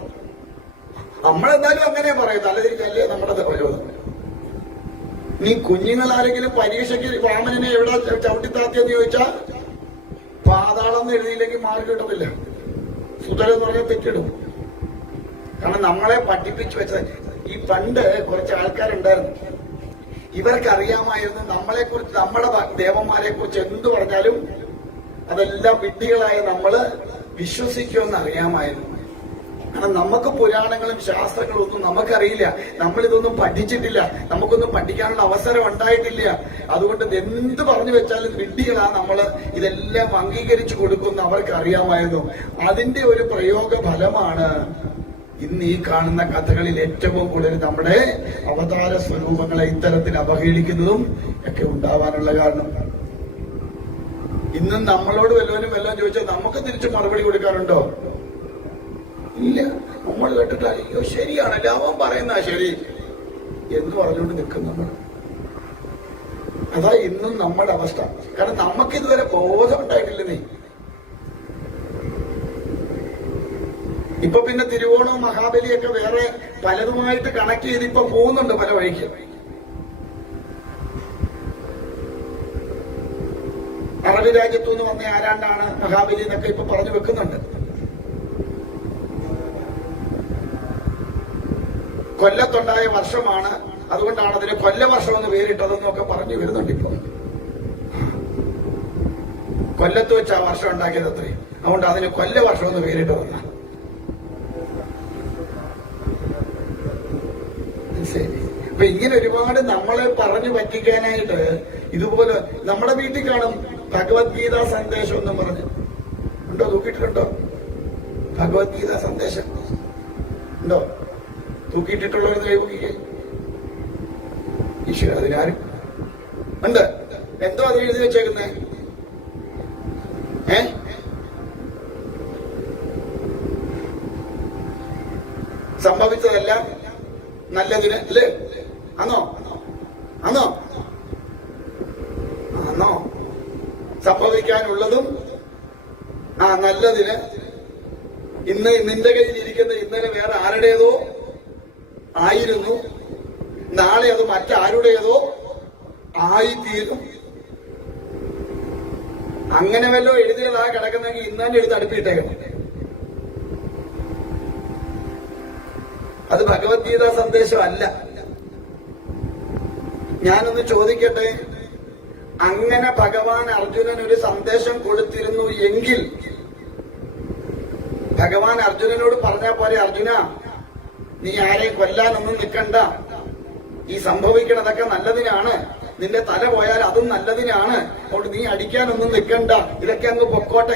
നമ്മളെന്തായാലും അങ്ങനെ പറയും, തലതിരിക്കല്ലേ നമ്മുടെ പ്രചോദനം. നീ കുഞ്ഞുങ്ങൾ ആരെങ്കിലും പരീക്ഷയ്ക്ക് വാമനനെ എവിടെ ചവിട്ടിത്താത്തിയെന്ന് ചോദിച്ചാ പാതാളം എന്ന് എഴുതിയില്ലെങ്കിൽ മാർക്ക് കിട്ടത്തില്ല. സുതരെന്ന് പറഞ്ഞാൽ തെറ്റിടും. കാരണം നമ്മളെ പഠിപ്പിച്ചു വെച്ചത്. ഈ പണ്ട് കുറച്ച് ആൾക്കാരുണ്ടായിരുന്നു, ഇവർക്ക് അറിയാമായിരുന്നു നമ്മളെ കുറിച്ച്, നമ്മുടെ ദേവന്മാരെ കുറിച്ച് എന്തു പറഞ്ഞാലും അതെല്ലാം വിഡ്ഢികളായ നമ്മള് വിശ്വസിക്കുമെന്ന് അറിയാമായിരുന്നു. കാരണം നമുക്ക് പുരാണങ്ങളും ശാസ്ത്രങ്ങളും ഒന്നും നമുക്കറിയില്ല, നമ്മളിതൊന്നും പഠിച്ചിട്ടില്ല, നമുക്കൊന്നും പഠിക്കാനുള്ള അവസരം ഉണ്ടായിട്ടില്ല. അതുകൊണ്ട് എന്ത് പറഞ്ഞു വെച്ചാലും വിഡ്ഢികളാ നമ്മള്, ഇതെല്ലാം അംഗീകരിച്ചു കൊടുക്കുമെന്ന് അവർക്ക് അറിയാമായിരുന്നു. അതിന്റെ ഒരു പ്രയോഗ ഫലമാണ് ഇന്ന് ഈ കാണുന്ന കഥകളിൽ ഏറ്റവും കൂടുതൽ നമ്മുടെ അവതാര സ്വരൂപങ്ങളെ ഇത്തരത്തിൽ അവഹേളിക്കുന്നതും ഒക്കെ ഉണ്ടാവാനുള്ള കാരണം. ഇന്നും നമ്മളോട് വല്ലവനും ചോദിച്ചാൽ നമുക്ക് തിരിച്ചു മറുപടി കൊടുക്കാറുണ്ടോ? ഇല്ല. നമ്മൾ കേട്ടിട്ട് അയ്യോ ശരിയാണല്ലോ അവൻ പറയുന്ന ശരി എന്ന് പറഞ്ഞുകൊണ്ട് നിൽക്കും നമ്മൾ. അതാ ഇന്നും നമ്മുടെ അവസ്ഥ. കാരണം നമുക്കിതുവരെ ബോധം ഉണ്ടായിട്ടില്ലെന്നേ. ഇപ്പൊ പിന്നെ തിരുവോണവും മഹാബലിയൊക്കെ വേറെ പലതുമായിട്ട് കണക്ട് ചെയ്ത് ഇപ്പൊ പോകുന്നുണ്ട് പല വഴിക്ക്. അറബി രാജ്യത്തു നിന്ന് വന്ന ആരാണ്ടാണ് മഹാബലി എന്നൊക്കെ ഇപ്പൊ പറഞ്ഞു വെക്കുന്നുണ്ട്. കൊല്ലത്തുണ്ടായ വർഷമാണ്, അതുകൊണ്ടാണ് അതിന് കൊല്ലവർഷം എന്ന് പേരിട്ടതെന്നൊക്കെ പറഞ്ഞു വരുന്നുണ്ട്. ഇപ്പൊ കൊല്ലത്ത് വെച്ച് ആ വർഷം ഉണ്ടാക്കിയത് അത്രയും, അതുകൊണ്ട് അതിന് കൊല്ലവർഷം എന്ന് പേരിട്ടതെന്ന. ശരി. അപ്പൊ ഇങ്ങനെ ഒരുപാട് നമ്മളെ പറഞ്ഞു പറ്റിക്കാനായിട്ട് ഇതുപോലെ നമ്മുടെ വീട്ടിൽ കാണും ഭഗവത്ഗീത സന്ദേശം എന്നും പറഞ്ഞു. ഉണ്ടോ? തൂക്കിയിട്ടുണ്ടോ ഭഗവത്ഗീത സന്ദേശം? ഉണ്ടോ? തൂക്കിയിട്ടിട്ടുള്ളവർ കൈപൊക്കിക്കേ. ഈശ്വര, അതിനാരും ഉണ്ട്. എന്തോ അത് എഴുതി വെച്ചേക്കുന്നേ? സംഭവിച്ചതെല്ലാം നല്ലതിന് അല്ലേ? ആണോ? ആണോ? ആണോ? സംഭവിക്കാനുള്ളതും നല്ലതിന്. ഇന്ന് നിന്റെ കയ്യിൽ ഇരിക്കുന്ന ഇന്നലെ വേറെ ആരുടേതോ ആയിരുന്നു, നാളെ അത് മറ്റാരുടേതോ ആയിത്തീരും. അങ്ങനെ വല്ലോ എഴുതിയതാ കിടക്കുന്നെങ്കിൽ ഇന്ന് തന്നെ എടുത്ത് അടുപ്പിട്ടേക്കണം. അത് ഭഗവത്ഗീത സന്ദേശമല്ല. ഞാനൊന്ന് ചോദിക്കട്ടെ, അങ്ങനെ ഭഗവാൻ അർജുനൻ ഒരു സന്ദേശം കൊടുത്തിരുന്നു എങ്കിൽ ഭഗവാൻ അർജുനനോട് പറഞ്ഞാൽ പോരെ, അർജുന നീ ആരെയും കൊല്ലാനൊന്നും നിൽക്കണ്ട, ഈ സംഭവിക്കണതൊക്കെ നല്ലതിനാണ്, നിന്റെ തല പോയാൽ അതും നല്ലതിനാണ്, അതുകൊണ്ട് നീ അടിക്കാനൊന്നും നിൽക്കണ്ട, ഇതൊക്കെ അങ്ങ് പൊക്കോട്ടെ.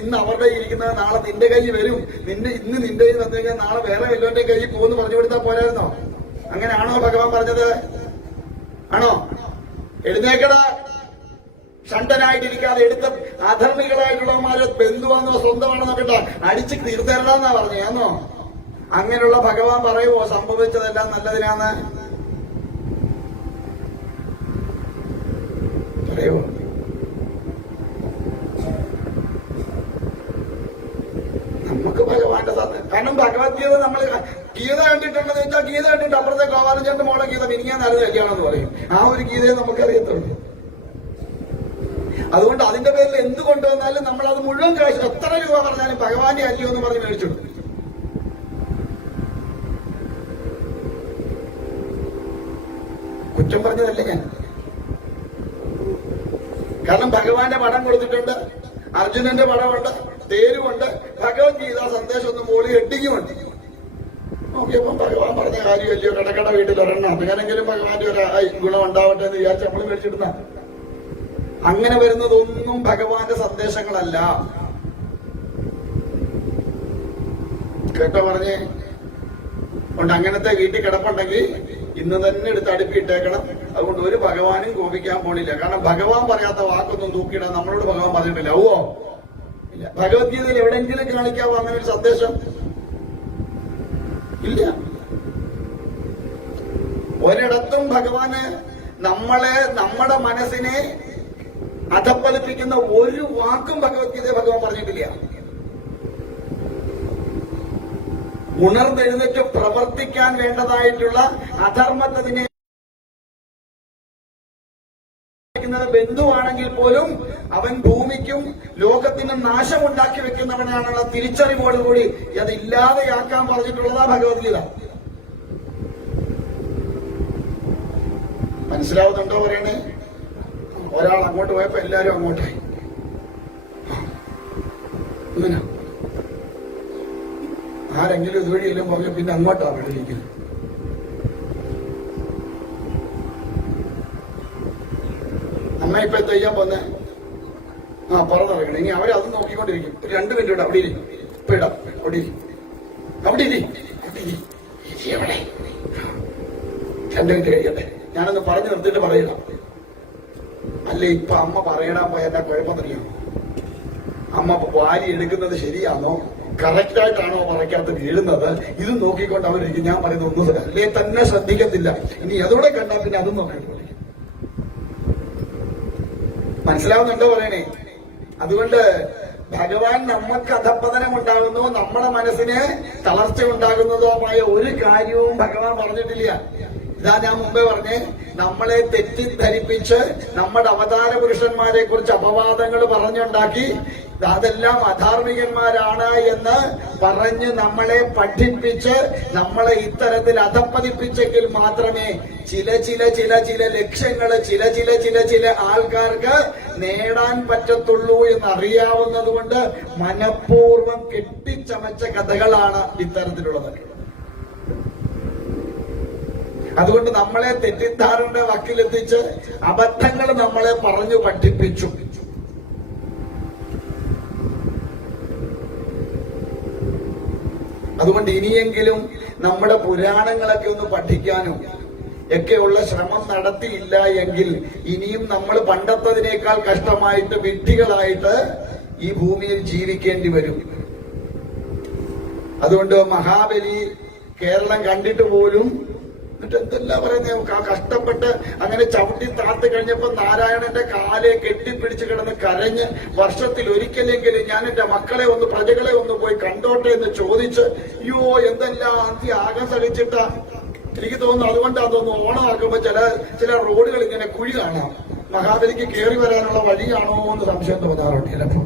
ഇന്ന് അവരുടെ ഇരിക്കുന്നത് നാളെ നിന്റെ കയ്യിൽ വരും, ഇന്ന് നിന്റെ കയ്യിൽ വന്നു കഴിഞ്ഞാൽ നാളെ വേറെ വല്ലവന്റെ കയ്യിൽ പോകുന്നു പറഞ്ഞു കൊടുത്താൽ പോരായിരുന്നോ? അങ്ങനെയാണോ ഭഗവാൻ പറഞ്ഞത്? ആണോ? എഴുന്നേക്കടാ, ഷണ്ടനായിട്ടിരിക്കാതെ എടുത്ത അധർമ്മികളായിട്ടുള്ളവന്മാരെ ബന്ധുവാണെന്നോ സ്വന്തമാണെന്നോ കേട്ട അടിച്ച് തീർത്തേരടാന്നാ പറഞ്ഞോ? അങ്ങനെയുള്ള ഭഗവാൻ പറയുമോ സംഭവിച്ചതെല്ലാം നല്ലതിനാന്ന്? പറയുമോ? നമുക്ക് ഭഗവാൻ ഭഗവാന്റെ കാരണം ഭഗവത്ഗീത നമ്മൾ ഗീത കണ്ടിട്ടുണ്ടെന്ന് വെച്ചാൽ ഗീത കണ്ടിട്ട് അപ്പുറത്തെ ഗോപാലചന്ദ്രന്റെ മോളെ ഗീത മിനിങ്ങാൻ നല്ല കല്യാണമെന്ന് പറയും. ആ ഒരു ഗീതയെ നമുക്കറിയത്തുള്ളൂ. അതുകൊണ്ട് അതിന്റെ പേരിൽ എന്ത് കൊണ്ടുവന്നാലും നമ്മൾ അത് മുഴുവൻ കാശ് എത്ര രൂപ പറഞ്ഞാലും ഭഗവാന്റെ അല്ലയോ എന്ന് പറഞ്ഞ് മേടിച്ചു. കുറ്റം പറഞ്ഞതല്ലേ ഞാൻ. കാരണം ഭഗവാന്റെ പടം കൊടുത്തിട്ടുണ്ട്, അർജുനന്റെ പടമുണ്ട്, തേരുമുണ്ട്, ഭഗവത്ഗീത സന്ദേശം ഒന്നും പോലും ഹെഡിങ്ങുമുണ്ട്. നോക്കിയപ്പം ഭഗവാൻ പറഞ്ഞ കാര്യമല്ലയോ, കടക്കട വീട്ടിൽ ഒരെണ്ണം അങ്ങനെങ്കിലും ഭഗവാന്റെ ഒരു ഗുണം ഉണ്ടാവട്ടെ എന്ന് വിചാരിച്ച് നമ്മൾ മേടിച്ചിടുന്ന. അങ്ങനെ വരുന്നതൊന്നും ഭഗവാന്റെ സന്ദേശങ്ങളല്ല. കേട്ടോ പറഞ്ഞേ. അതുകൊണ്ട് അങ്ങനത്തെ വീട്ടിൽ കിടപ്പുണ്ടെങ്കിൽ ഇന്ന് തന്നെ എടുത്ത് അടുപ്പിട്ടേക്കണം. അതുകൊണ്ട് ഒരു ഭഗവാനും കോപിക്കാൻ പോണില്ല. കാരണം ഭഗവാൻ പറയാത്ത വാക്കൊന്നും തൂക്കിയിടാൻ നമ്മളോട് ഭഗവാൻ പറഞ്ഞിട്ടില്ല. ഓ ഇല്ല. ഭഗവത്ഗീതയിൽ എവിടെയെങ്കിലും കാണിക്കാവോ അങ്ങനെ ഒരു സന്ദേശം? ഇല്ല. ഒരിടത്തും ഭഗവാന് നമ്മുടെ മനസ്സിനെ അധപ്പതിപ്പിക്കുന്ന ഒരു വാക്കും ഭഗവത്ഗീതയെ ഭഗവാൻ പറഞ്ഞിട്ടില്ല. ഉണർന്നെഴുന്നേറ്റ് പ്രവർത്തിക്കാൻ വേണ്ടതായിട്ടുള്ള അധർമ്മത്തിനെ ബന്ധുവാണെങ്കിൽ പോലും അവൻ ഭൂമിക്കും ലോകത്തിനും നാശമുണ്ടാക്കി വെക്കുന്നവനാണുള്ള തിരിച്ചറിവോടുകൂടി അത് ഇല്ലാതെയാക്കാൻ പറഞ്ഞിട്ടുള്ളതാ ഭഗവത്ഗീത. മനസ്സിലാവുന്നുണ്ടോ പറയണേ? ഒരാൾ അങ്ങോട്ട് പോയപ്പോ എല്ലാരും അങ്ങോട്ടായി. അങ്ങനെ ആരെങ്കിലും ഇതുവഴിയെല്ലാം പോയ പിന്നെ അങ്ങോട്ടാ വെളിയിക്കുന്നത്. അമ്മ ഇപ്പൊ എന്താ ചെയ്യാൻ പോന്നെ? പറഞ്ഞിറങ്ങണം. ഇനി അവരത് നോക്കിക്കൊണ്ടിരിക്കും. 2 മിനിറ്റ് ഇടാം. അവിടെ ഇരിക്കും. ഇപ്പൊ ഇടാം. അവിടെ ഇരിക്കും. അവിടെ ഇരി. 2 മിനിറ്റ് കഴിയട്ടെ. ഞാനൊന്ന് പറഞ്ഞു നിർത്തിയിട്ട് പറയണം. അല്ല ഇപ്പൊ അമ്മ പറയണ എന്നെ കുഴപ്പം അറിയാം. അമ്മ വാരി എടുക്കുന്നത് ശരിയാണോ, കറക്റ്റ് ആയിട്ടാണോ പറയ്ക്കകത്ത് വീഴുന്നത്? ഇത് നോക്കിക്കൊണ്ട് അവരിക്കും. ഞാൻ പറയുന്നത് ഒന്നും അല്ലേ തന്നെ ശ്രദ്ധിക്കത്തില്ല. ഇനി എതോടെ കണ്ടാൽ പിന്നെ അതും നോക്കിയിട്ട് പറയും. മനസ്സിലാവുന്നുണ്ടോ പറയണേ? അതുകൊണ്ട് ഭഗവാൻ നമുക്ക് അധപ്പതനം ഉണ്ടാകുന്നോ നമ്മുടെ മനസ്സിന് തളർച്ച ഉണ്ടാകുന്നതോമായ ഒരു കാര്യവും ഭഗവാൻ പറഞ്ഞിട്ടില്ല. ഇതാ ഞാൻ മുമ്പേ പറഞ്ഞേ, നമ്മളെ തെറ്റിദ്ധരിപ്പിച്ച് നമ്മുടെ അവതാര പുരുഷന്മാരെ കുറിച്ച് അപവാദങ്ങൾ പറഞ്ഞുണ്ടാക്കി അതെല്ലാം അധാർമികന്മാരാണ് എന്ന് പറഞ്ഞ് നമ്മളെ പഠിപ്പിച്ച് നമ്മളെ ഇത്തരത്തിൽ അധപ്പതിപ്പിച്ചെങ്കിൽ മാത്രമേ ചില ലക്ഷ്യങ്ങൾ ചില ആൾക്കാർക്ക് നേടാൻ പറ്റത്തുള്ളൂ എന്നറിയാവുന്നത് കൊണ്ട് മനഃപൂർവ്വം കെട്ടിച്ചമച്ച കഥകളാണ് ഇത്തരത്തിലുള്ളത്. അതുകൊണ്ട് നമ്മളെ തെറ്റിദ്ധാരണയുടെ വക്കിലെത്തിച്ച് അബദ്ധങ്ങൾ നമ്മളെ പറഞ്ഞു പഠിപ്പിച്ചു. അതുകൊണ്ട് ഇനിയെങ്കിലും നമ്മുടെ പുരാണങ്ങളൊക്കെ ഒന്ന് പഠിക്കാനും ഒക്കെയുള്ള ശ്രമം നടത്തിയില്ല എങ്കിൽ ഇനിയും നമ്മൾ പണ്ടത്തതിനേക്കാൾ കഷ്ടമായിട്ട് വിഡ്ഢികളായിട്ട് ഈ ഭൂമിയിൽ ജീവിക്കേണ്ടി വരും. അതുകൊണ്ട് മഹാബലി കേരളം കണ്ടിട്ട് പോലും എന്നിട്ട് എന്തെല്ലാം പറയുന്നത്, കഷ്ടപ്പെട്ട് അങ്ങനെ ചവിട്ടി താത്ത് കഴിഞ്ഞപ്പോ നാരായണന്റെ കാലെ കെട്ടിപ്പിടിച്ച് കിടന്ന് കരഞ്ഞ് വർഷത്തിൽ ഒരിക്കലെങ്കിലും ഞാൻ എന്റെ മക്കളെ ഒന്ന് പ്രജകളെ ഒന്ന് പോയി കണ്ടോട്ടെ എന്ന് ചോദിച്ച് അയ്യോ എന്തെല്ലാം ആകെ സഹിച്ചിട്ടാ. എനിക്ക് തോന്നുന്നു അതുകൊണ്ട് അതൊന്ന് ഓണമാക്കുമ്പോ ചില റോഡുകൾ ഇങ്ങനെ കുഴി കാണാം. മഹാബലിക്ക് കയറി വരാനുള്ള വഴിയാണോ എന്ന് സംശയം തോന്നാറുണ്ട് ചിലപ്പോ.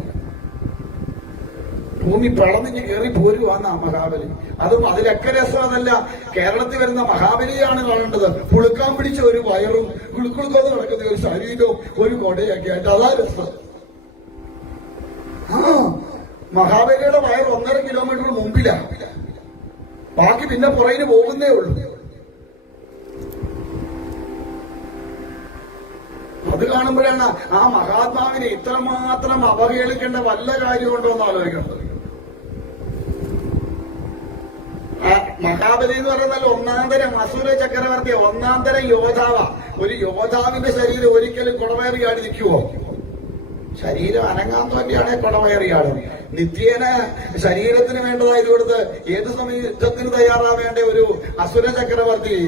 ഭൂമി പിളന്നിഞ്ഞ് കയറി പോരുവാന്നാ മഹാബലി. അതും അതിലൊക്കെ രസമല്ല. കേരളത്തിൽ വരുന്ന മഹാബലിയാണ് കാണേണ്ടത്. പുളുക്കാൻ പിടിച്ച ഒരു വയറും കുളുക്കുളുക്കോന്ന് നടക്കുന്ന ഒരു ശരീരവും ഒരു കൊടയൊക്കെ ആയിട്ട് അതാ രസം. മഹാബലിയുടെ വയർ 1.5 കിലോമീറ്റർ മുമ്പിലാ, ബാക്കി പിന്നെ പുറകിന് പോകുന്നേ ഉള്ളൂ. അത് കാണുമ്പോഴാണ് ആ മഹാത്മാവിനെ ഇത്രമാത്രം അവഹേളിക്കേണ്ട വല്ല കാര്യമുണ്ടോ എന്ന് ആലോചിക്കേണ്ടത്. മഹാബലി എന്ന് പറയുന്നത് 1-ാം അസുര ചക്രവർത്തി, 1-ാം യോദ്ധാവാ. ഒരു യോദ്ധാവിന്റെ ശരീരം ഒരിക്കലും കുടവയറിയാടി നിൽക്കുവോ? ശരീരം അനങ്ങാൻ തന്നെയാണെ കുടവയറിയാടും. നിത്യേന ശരീരത്തിന് വേണ്ടതായത് കൊടുത്ത് ഏത് സമയം യുദ്ധത്തിന് തയ്യാറാവേണ്ട ഒരു അസുര ചക്രവർത്തി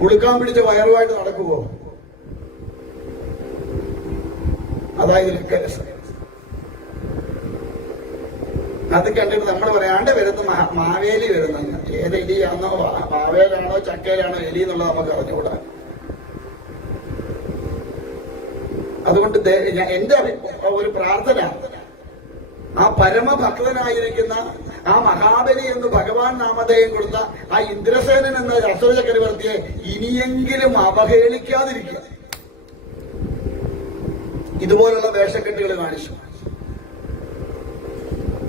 പുളുക്കാൻ പിടിച്ച വയറുമായിട്ട് നടക്കുവോ? അതായത് അത് കണ്ടിട്ട് നമ്മൾ പറയാണ്ട് വരുന്ന മാവേലി വരുന്നെന്ന്. ഏത് എലിയാണോ, മാവേലാണോ ചക്കയിലാണോ എലി എന്നുള്ളത് നമുക്ക് അറിഞ്ഞുകൂടാ. അതുകൊണ്ട് എന്റെ ഒരു പ്രാർത്ഥന, ആ പരമഭക്തനായിരിക്കുന്ന ആ മഹാബലി എന്ന് ഭഗവാൻ നാമധേയം കൊടുത്ത ആ ഇന്ദ്രസേനൻ എന്ന അസുര ചക്രവർത്തിയെ ഇനിയെങ്കിലും അവഹേളിക്കാതിരിക്കുക. ഇതുപോലുള്ള വേഷക്കെട്ടുകൾ കാണിച്ചു.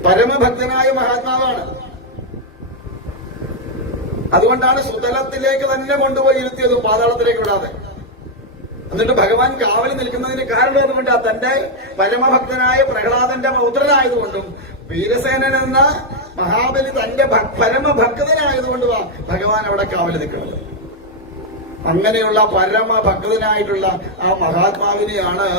പരമഭക്തനായ മഹാത്മാവാണ്. അതുകൊണ്ടാണ് സുതലത്തിലേക്ക് തന്നെ കൊണ്ടുപോയി ഇരുത്തിയത്, പാതാളത്തിലേക്ക് വിടാതെ. എന്നിട്ട് ഭഗവാൻ കാവൽ നിൽക്കുന്നതിന് കാരണം അതുകൊണ്ട് തന്റെ പരമഭക്തനായ പ്രഹ്ലാദന്റെ പൗത്രനായതുകൊണ്ടും വീരസേനൻ എന്ന മഹാബലി തന്റെ പരമഭക്തനായതുകൊണ്ടും ഭഗവാൻ അവിടെ കാവൽ നിൽക്കുന്നത്. അങ്ങനെയുള്ള പരമഭക്തനായിട്ടുള്ള ആ മഹാത്മാവിനെയാണ്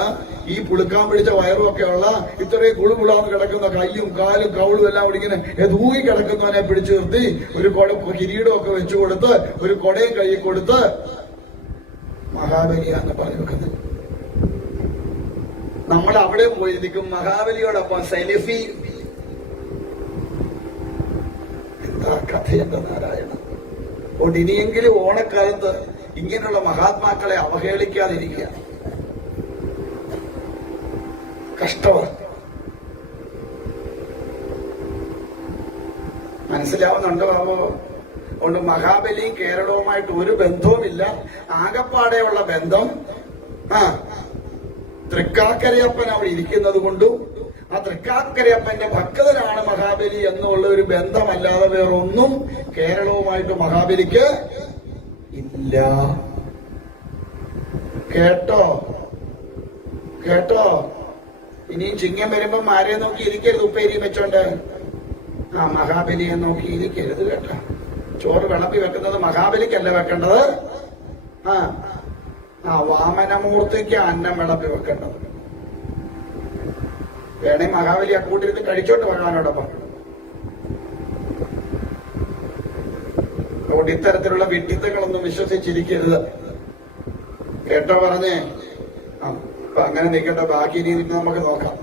ഈ പുളുക്കാൻ പിടിച്ച വയറുമൊക്കെ ഉള്ള ഇത്രയും കുളുകുളാന്ന് കിടക്കുന്ന കയ്യും കാലും കൗളും എല്ലാം കൂടി ഇങ്ങനെ തൂങ്ങി കിടക്കുന്നവനെ പിടിച്ചു നിർത്തി ഒരു കിരീടമൊക്കെ വെച്ചു കൊടുത്ത് ഒരു കൊടയും കൈ കൊടുത്ത് മഹാബലിയാന്ന് പറഞ്ഞു വെക്കുന്നത്. നമ്മൾ അവിടെ പോയിരിക്കും മഹാബലിയോടൊപ്പം സെൽഫി. എന്താ കഥയെന്റെ നാരായണ. അതുകൊണ്ട് ഇനിയെങ്കിലും ഓണക്കാലത്ത് ഇങ്ങനെയുള്ള മഹാത്മാക്കളെ അവഹേളിക്കാതിരിക്കുക. കഷ്ടമാണ്. മനസ്സിലാവുന്നുണ്ടോ ബാബു? അതുകൊണ്ട് മഹാബലിയും കേരളവുമായിട്ട് ഒരു ബന്ധവുമില്ല. ആകപ്പാടെയുള്ള ബന്ധം തൃക്കാക്കരയപ്പൻ അവിടെ ഇരിക്കുന്നത് കൊണ്ടും ആ തൃക്കാക്കരയപ്പന്റെ ഭക്തനാണ് മഹാബലി എന്നുള്ള ഒരു ബന്ധമല്ലാതെ വേറൊന്നും കേരളവുമായിട്ട് മഹാബലിക്ക് ഇല്ല. കേട്ടോ കേട്ടോ? ഇനിയും ചിങ്ങം വരുമ്പം ആരെ നോക്കി ഇരിക്കരുത്, ഉപ്പേരി വെച്ചോണ്ട്. ആ മഹാബലിയെ നോക്കി ഇരിക്കരുത് കേട്ടോ. ചോറ് വിളമ്പി വെക്കുന്നത് മഹാബലിക്കല്ല വെക്കേണ്ടത്, വാമനമൂർത്തിക്ക് അന്നം വിളമ്പി വെക്കേണ്ടത്. വേണേ മഹാബലി അക്കൂട്ടിരുന്ന് കഴിച്ചോണ്ട് ഭഗവാനോടൊപ്പം. അതുകൊണ്ട് ഇത്തരത്തിലുള്ള വിഡ്ഢിത്തങ്ങളൊന്നും വിശ്വസിച്ചിരിക്കരുത് കേട്ടോ പറഞ്ഞേ. അപ്പൊ അങ്ങനെ നിൽക്കട്ടെ, ബാക്കി ഇനി നമുക്ക് നോക്കാം.